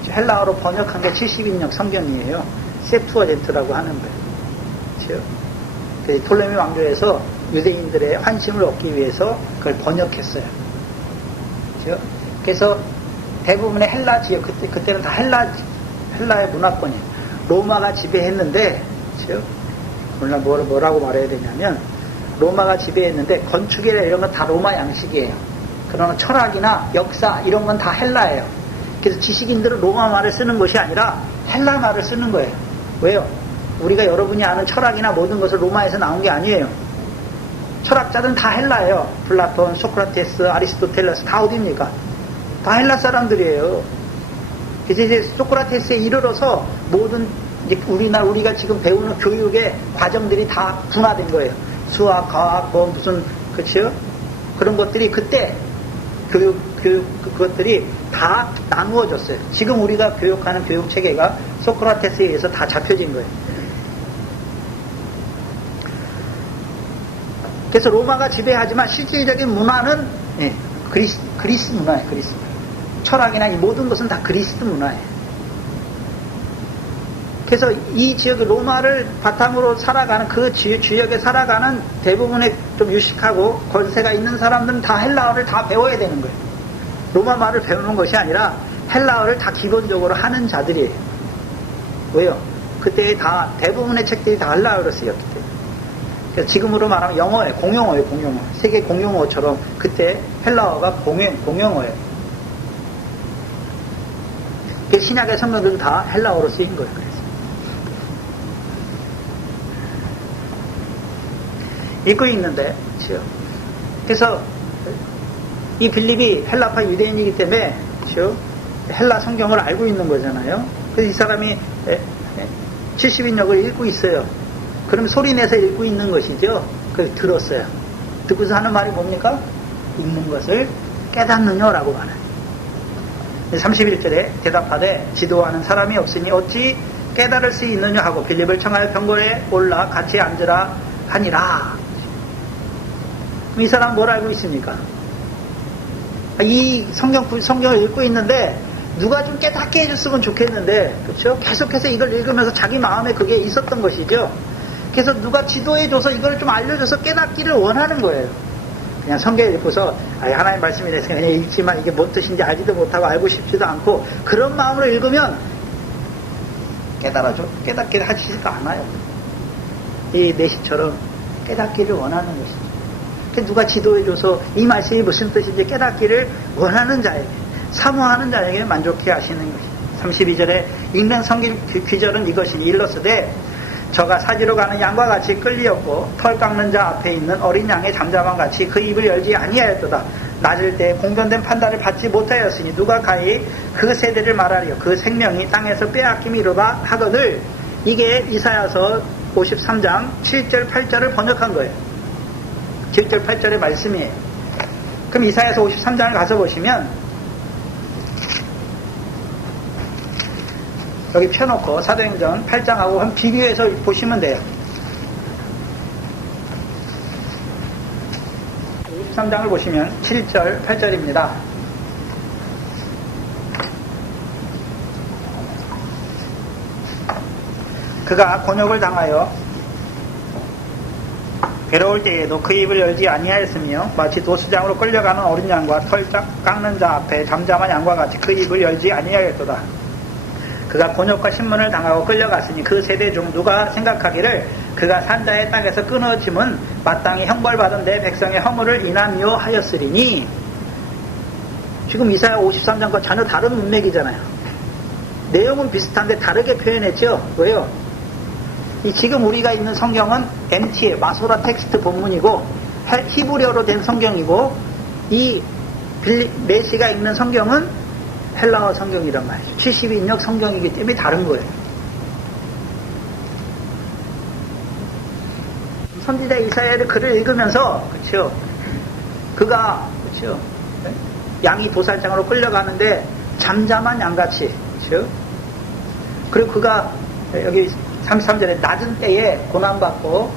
헬라어로 번역한 게 70인역 성경이에요. 세프어젠트라고 하는 거예요. 그렇죠? 톨레미 왕조에서 유대인들의 환심을 얻기 위해서 그걸 번역했어요. 그렇죠? 그래서 대부분의 헬라 지역, 그때는 다 헬라의 문화권이에요. 로마가 지배했는데, 그렇죠? 물론 뭐라고 말해야 되냐면, 로마가 지배했는데 건축이나 이런 건 다 로마 양식이에요. 그러나 철학이나 역사 이런 건 다 헬라예요. 그래서 지식인들은 로마 말을 쓰는 것이 아니라 헬라 말을 쓰는 거예요. 왜요? 우리가 여러분이 아는 철학이나 모든 것을 로마에서 나온 게 아니에요. 철학자들은 다 헬라예요. 플라톤, 소크라테스, 아리스토텔레스 다 어디입니까? 다 헬라 사람들이에요. 그래서 이제 소크라테스에 이르러서 모든 이제 우리가 지금 배우는 교육의 과정들이 다 분화된 거예요. 수학, 과학, 그렇죠? 그런 것들이 그때 그것들이 다 나누어졌어요. 지금 우리가 교육하는 교육 체계가 소크라테스에 의해서 다 잡혀진 거예요. 그래서 로마가 지배하지만 실질적인 문화는 그리스 문화예요. 그리스. 철학이나 이 모든 것은 다 그리스 문화예요. 그래서 이 지역의 로마를 바탕으로 살아가는 그 지역에 살아가는 대부분의 좀 유식하고 권세가 있는 사람들은 다 헬라어를 다 배워야 되는 거예요. 로마 말을 배우는 것이 아니라 헬라어를 다 기본적으로 하는 자들이에요. 왜요? 그때 다 대부분의 책들이 다 헬라어로 쓰였기 때문에. 그래서 지금으로 말하면 영어예요. 공용어예요. 공용어. 세계 공용어처럼 그때 헬라어가 공용어예요. 그래서 신약의 성경들은 다 헬라어로 쓰인 거예요. 읽고 있는데, 그렇죠? 그래서 이 빌립이 헬라파 유대인이기 때문에, 그렇죠? 헬라 성경을 알고 있는 거잖아요. 그래서 이 사람이 70인역을 읽고 있어요. 그럼 소리내서 읽고 있는 것이죠. 그걸 들었어요. 듣고서 하는 말이 뭡니까? 읽는 것을 깨닫느냐라고 말해요. 31절에 대답하되 지도하는 사람이 없으니 어찌 깨달을 수 있느냐 하고 빌립을 청하여 병거에 올라 같이 앉으라 하니라. 이 사람 뭘 알고 있습니까? 이 성경을 읽고 있는데 누가 좀 깨닫게 해줬으면 좋겠는데, 그렇죠? 계속해서 이걸 읽으면서 자기 마음에 그게 있었던 것이죠. 그래서 누가 지도해줘서 이걸 좀 알려줘서 깨닫기를 원하는 거예요. 그냥 성경을 읽고서 하나님 말씀이 돼서 그냥 읽지만 이게 뭔 뜻인지 알지도 못하고 알고 싶지도 않고 그런 마음으로 읽으면 깨닫게 하지가 않아요. 이 내시처럼 깨닫기를 원하는 것이죠. 누가 지도해줘서 이 말씀이 무슨 뜻인지 깨닫기를 원하는 자에게, 사모하는 자에게 만족해 하시는 것이죠. 32절에 읽는 성경 귀절은 이것이니 일러스되 저가 사지로 가는 양과 같이 끌리었고 털 깎는 자 앞에 있는 어린 양의 잠잠함 같이 그 입을 열지 아니하였도다. 낮을 때 공변된 판단을 받지 못하였으니 누가 가히 그 세대를 말하리요. 그 생명이 땅에서 빼앗김이로다 하거늘. 이게 이사야서 53장 7절 8절을 번역한 거예요. 7절 8절의 말씀이에요. 그럼 이사야서 53장을 가서 보시면 여기 펴놓고 사도행전 8장하고 한 비교해서 보시면 돼요. 53장을 보시면 7절 8절입니다. 그가 곤욕을 당하여 괴로울 때에도 그 입을 열지 아니하였으며 마치 도수장으로 끌려가는 어린 양과 털 깎는 자 앞에 잠잠한 양과 같이 그 입을 열지 아니하였도다. 그가 곤욕과 신문을 당하고 끌려갔으니 그 세대 중 누가 생각하기를 그가 산자의 땅에서 끊어짐은 마땅히 형벌받은 내 백성의 허물을 인함이요 하였으리니. 지금 이사야 53장과 전혀 다른 문맥이잖아요. 내용은 비슷한데 다르게 표현했죠. 왜요? 지금 우리가 있는 성경은 MT, 마소라 텍스트 본문이고 히브리어로 된 성경이고, 이 메시가 읽는 성경은 헬라어 성경이란 말이죠. 72인역 성경이기 때문에 다른 거예요. 선지자 이사야의 글을 읽으면서, 그렇죠? 그가, 그렇죠? 양이 도살장으로 끌려가는데 잠잠한 양같이, 그렇죠? 그리고 그가 여기 33절에 낮은 때에 고난받고,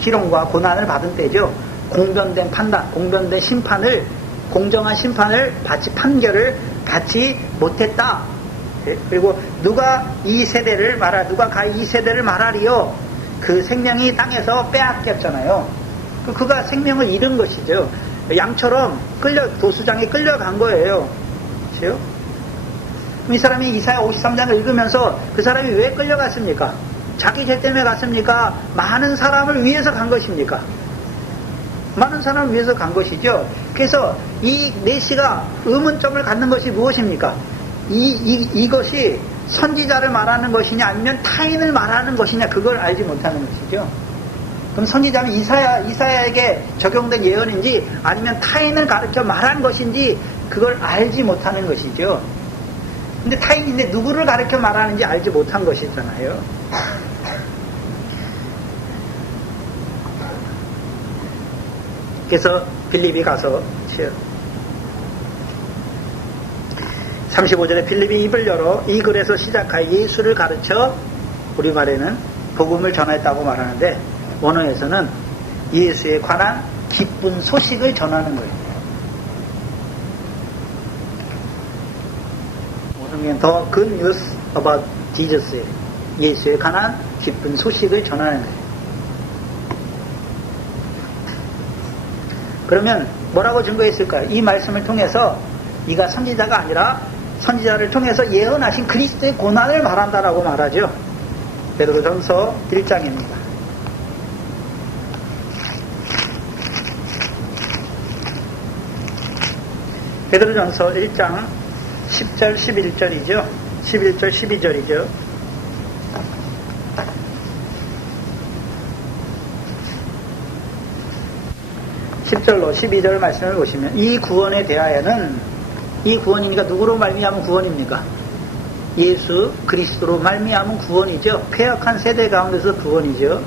희롱과 고난을 받은 때죠. 공변된 판단, 공변된 심판을, 공정한 심판을 받지, 판결을 받지 못했다. 그리고 누가 이 세대를 말하리요? 그 생명이 땅에서 빼앗겼잖아요. 그가 생명을 잃은 것이죠. 양처럼 도수장에 끌려간 거예요. 그렇죠? 이 사람이 이사야 53장을 읽으면서 그 사람이 왜 끌려갔습니까? 자기 죄 때문에 갔습니까? 많은 사람을 위해서 간 것입니까? 많은 사람을 위해서 간 것이죠. 그래서 이 메시가 의문점을 갖는 것이 무엇입니까? 이것이 선지자를 말하는 것이냐 아니면 타인을 말하는 것이냐, 그걸 알지 못하는 것이죠. 그럼 선지자는 이사야에게 적용된 예언인지 아니면 타인을 가르쳐 말한 것인지 그걸 알지 못하는 것이죠. 근데 타인인데 누구를 가르쳐 말하는지 알지 못한 것이잖아요. 그래서 빌립이 가서 35절에 빌립이 입을 열어 이 글에서 시작하여 예수를 가르쳐, 우리말에는 복음을 전했다고 말하는데 원어에서는 예수에 관한 기쁜 소식을 전하는 거예요. 더 good news about Jesus, 예수에 관한 기쁜 소식을 전하는 거예요. 그러면 뭐라고 증거했을까요? 이 말씀을 통해서 이가 선지자가 아니라 선지자를 통해서 예언하신 그리스도의 고난을 말한다라고 말하죠. 베드로전서 1장입니다. 베드로전서 1장 10절 11절이죠. 11절 12절이죠. 10절로 12절 말씀을 보시면, 이 구원에 대하여는, 이 구원이니까 누구로 말미암은 구원입니까? 예수 그리스도로 말미암은 구원이죠. 패역한 세대 가운데서 구원이죠.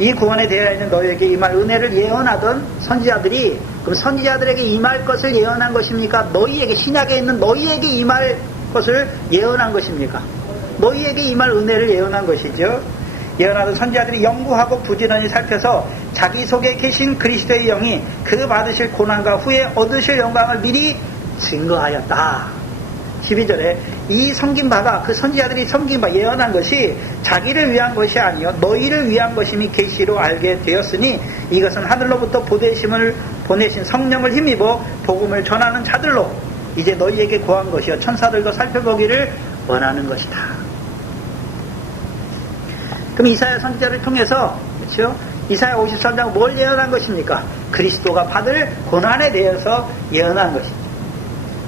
이 구원에 대하여는 너희에게 임할 은혜를 예언하던 선지자들이, 그럼 선지자들에게 임할 것을 예언한 것입니까? 너희에게, 신약에 있는 너희에게 임할 것을 예언한 것입니까? 너희에게 임할 은혜를 예언한 것이죠. 예언하던 선지자들이 연구하고 부지런히 살펴서 자기 속에 계신 그리스도의 영이 그 받으실 고난과 후에 얻으실 영광을 미리 증거하였다. 12절에 이 섬긴 바가, 그 선지자들이 섬긴 바, 예언한 것이 자기를 위한 것이 아니요 너희를 위한 것임이 계시로 알게 되었으니 이것은 하늘로부터 보내신 성령을 힘입어 복음을 전하는 자들로 이제 너희에게 구한 것이요 천사들도 살펴보기를 원하는 것이다. 그럼 이사야 선지자를 통해서, 그렇죠? 이사야 53장 뭘 예언한 것입니까? 그리스도가 받을 고난에 대해서 예언한 것입니다.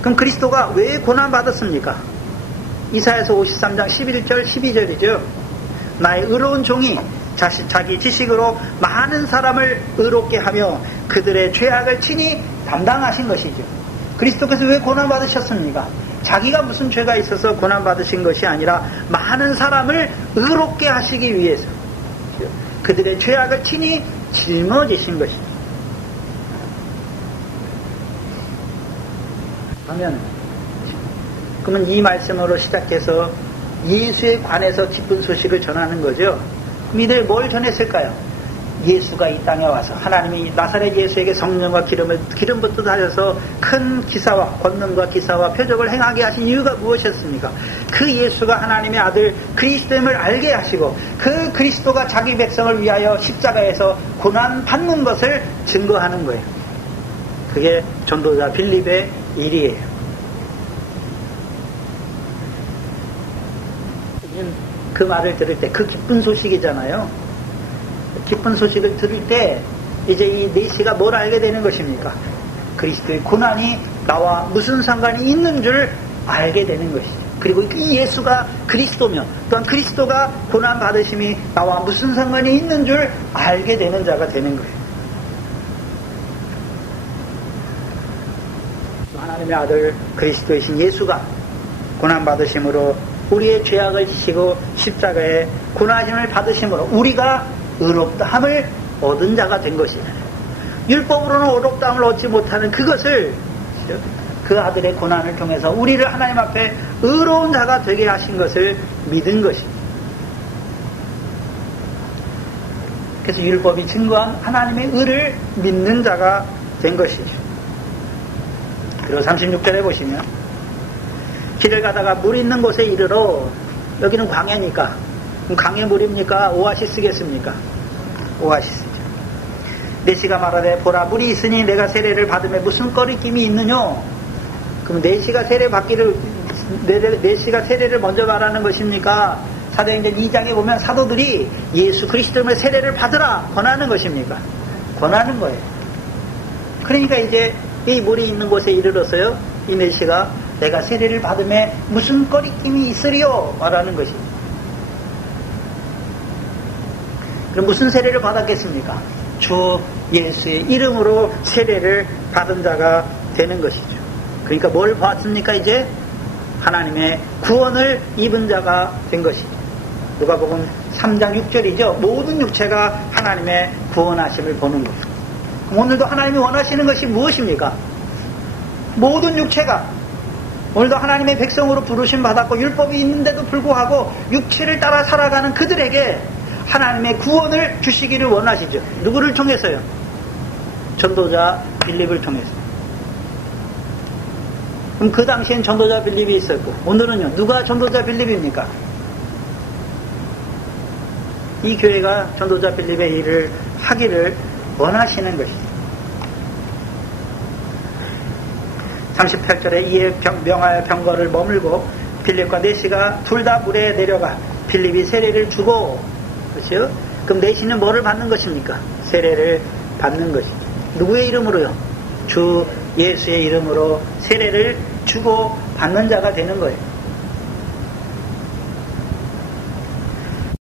그럼 그리스도가 왜 고난 받았습니까? 이사야서 53장 11절 12절이죠. 나의 의로운 종이 자기 지식으로 많은 사람을 의롭게 하며 그들의 죄악을 친히 담당하신 것이죠. 그리스도께서 왜 고난 받으셨습니까? 자기가 무슨 죄가 있어서 고난 받으신 것이 아니라 많은 사람을 의롭게 하시기 위해서 그들의 죄악을 친히 짊어지신 것입니다. 그러면 이 말씀으로 시작해서 예수에 관해서 기쁜 소식을 전하는 거죠. 그럼 이들 뭘 전했을까요? 예수가 이 땅에 와서 하나님이 나사렛 예수에게 성령과 기름 붓듯하셔서 큰 기사와 권능과 기사와 표적을 행하게 하신 이유가 무엇이었습니까? 그 예수가 하나님의 아들 그리스도임을 알게 하시고 그 그리스도가 자기 백성을 위하여 십자가에서 고난 받는 것을 증거하는 거예요. 그게 전도자 빌립의 일이에요. 그 말을 들을 때, 그 기쁜 소식이잖아요. 기쁜 소식을 들을 때 이제 이 내시가 뭘 알게 되는 것입니까? 그리스도의 고난이 나와 무슨 상관이 있는 줄 알게 되는 것이죠. 그리고 이 예수가 그리스도면 또한 그리스도가 고난 받으심이 나와 무슨 상관이 있는 줄 알게 되는 자가 되는 거예요. 하나님의 아들 그리스도이신 예수가 고난 받으심으로 우리의 죄악을 지시고 십자가에 고난심을 받으심으로 우리가 의롭다함을 얻은 자가 된 것이잖아요. 율법으로는 의롭다함을 얻지 못하는 그것을 그 아들의 고난을 통해서 우리를 하나님 앞에 의로운 자가 되게 하신 것을 믿은 것입니다. 그래서 율법이 증거한 하나님의 의를 믿는 자가 된 것이죠. 그리고 36절에 보시면 길을 가다가 물 있는 곳에 이르러, 여기는 광야니까, 강의 물입니까? 오아시스겠습니까? 오아시스죠. 내시가 말하되 보라 물이 있으니 내가 세례를 받음에 무슨 꺼리낌이 있느냐? 그럼 내시가 세례를 먼저 말하는 것입니까? 사도행전 2장에 보면 사도들이 예수 그리스도의 세례를 받으라 권하는 것입니까? 권하는 거예요. 그러니까 이제 이 물이 있는 곳에 이르러서요, 이 내시가 내가 세례를 받음에 무슨 꺼리낌이 있으리요? 말하는 것입니다. 그럼 무슨 세례를 받았겠습니까? 주 예수의 이름으로 세례를 받은 자가 되는 것이죠. 그러니까 뭘 받습니까? 이제 하나님의 구원을 입은 자가 된 것이죠. 누가복음 3장 6절이죠. 모든 육체가 하나님의 구원하심을 보는 거죠. 오늘도 하나님이 원하시는 것이 무엇입니까? 모든 육체가 오늘도 하나님의 백성으로 부르심 받았고 율법이 있는데도 불구하고 육체를 따라 살아가는 그들에게 하나님의 구원을 주시기를 원하시죠. 누구를 통해서요? 전도자 빌립을 통해서. 그럼 그 당시엔 전도자 빌립이 있었고 오늘은요, 누가 전도자 빌립입니까? 이 교회가 전도자 빌립의 일을 하기를 원하시는 것이죠. 38절에 이에 명하여 병거를 머물고 빌립과 내시가 둘 다 물에 내려가 빌립이 세례를 주고, 그렇죠? 그럼 내시는 뭐를 받는 것입니까? 세례를 받는 것이죠. 누구의 이름으로요? 주 예수의 이름으로 세례를 주고 받는 자가 되는 거예요.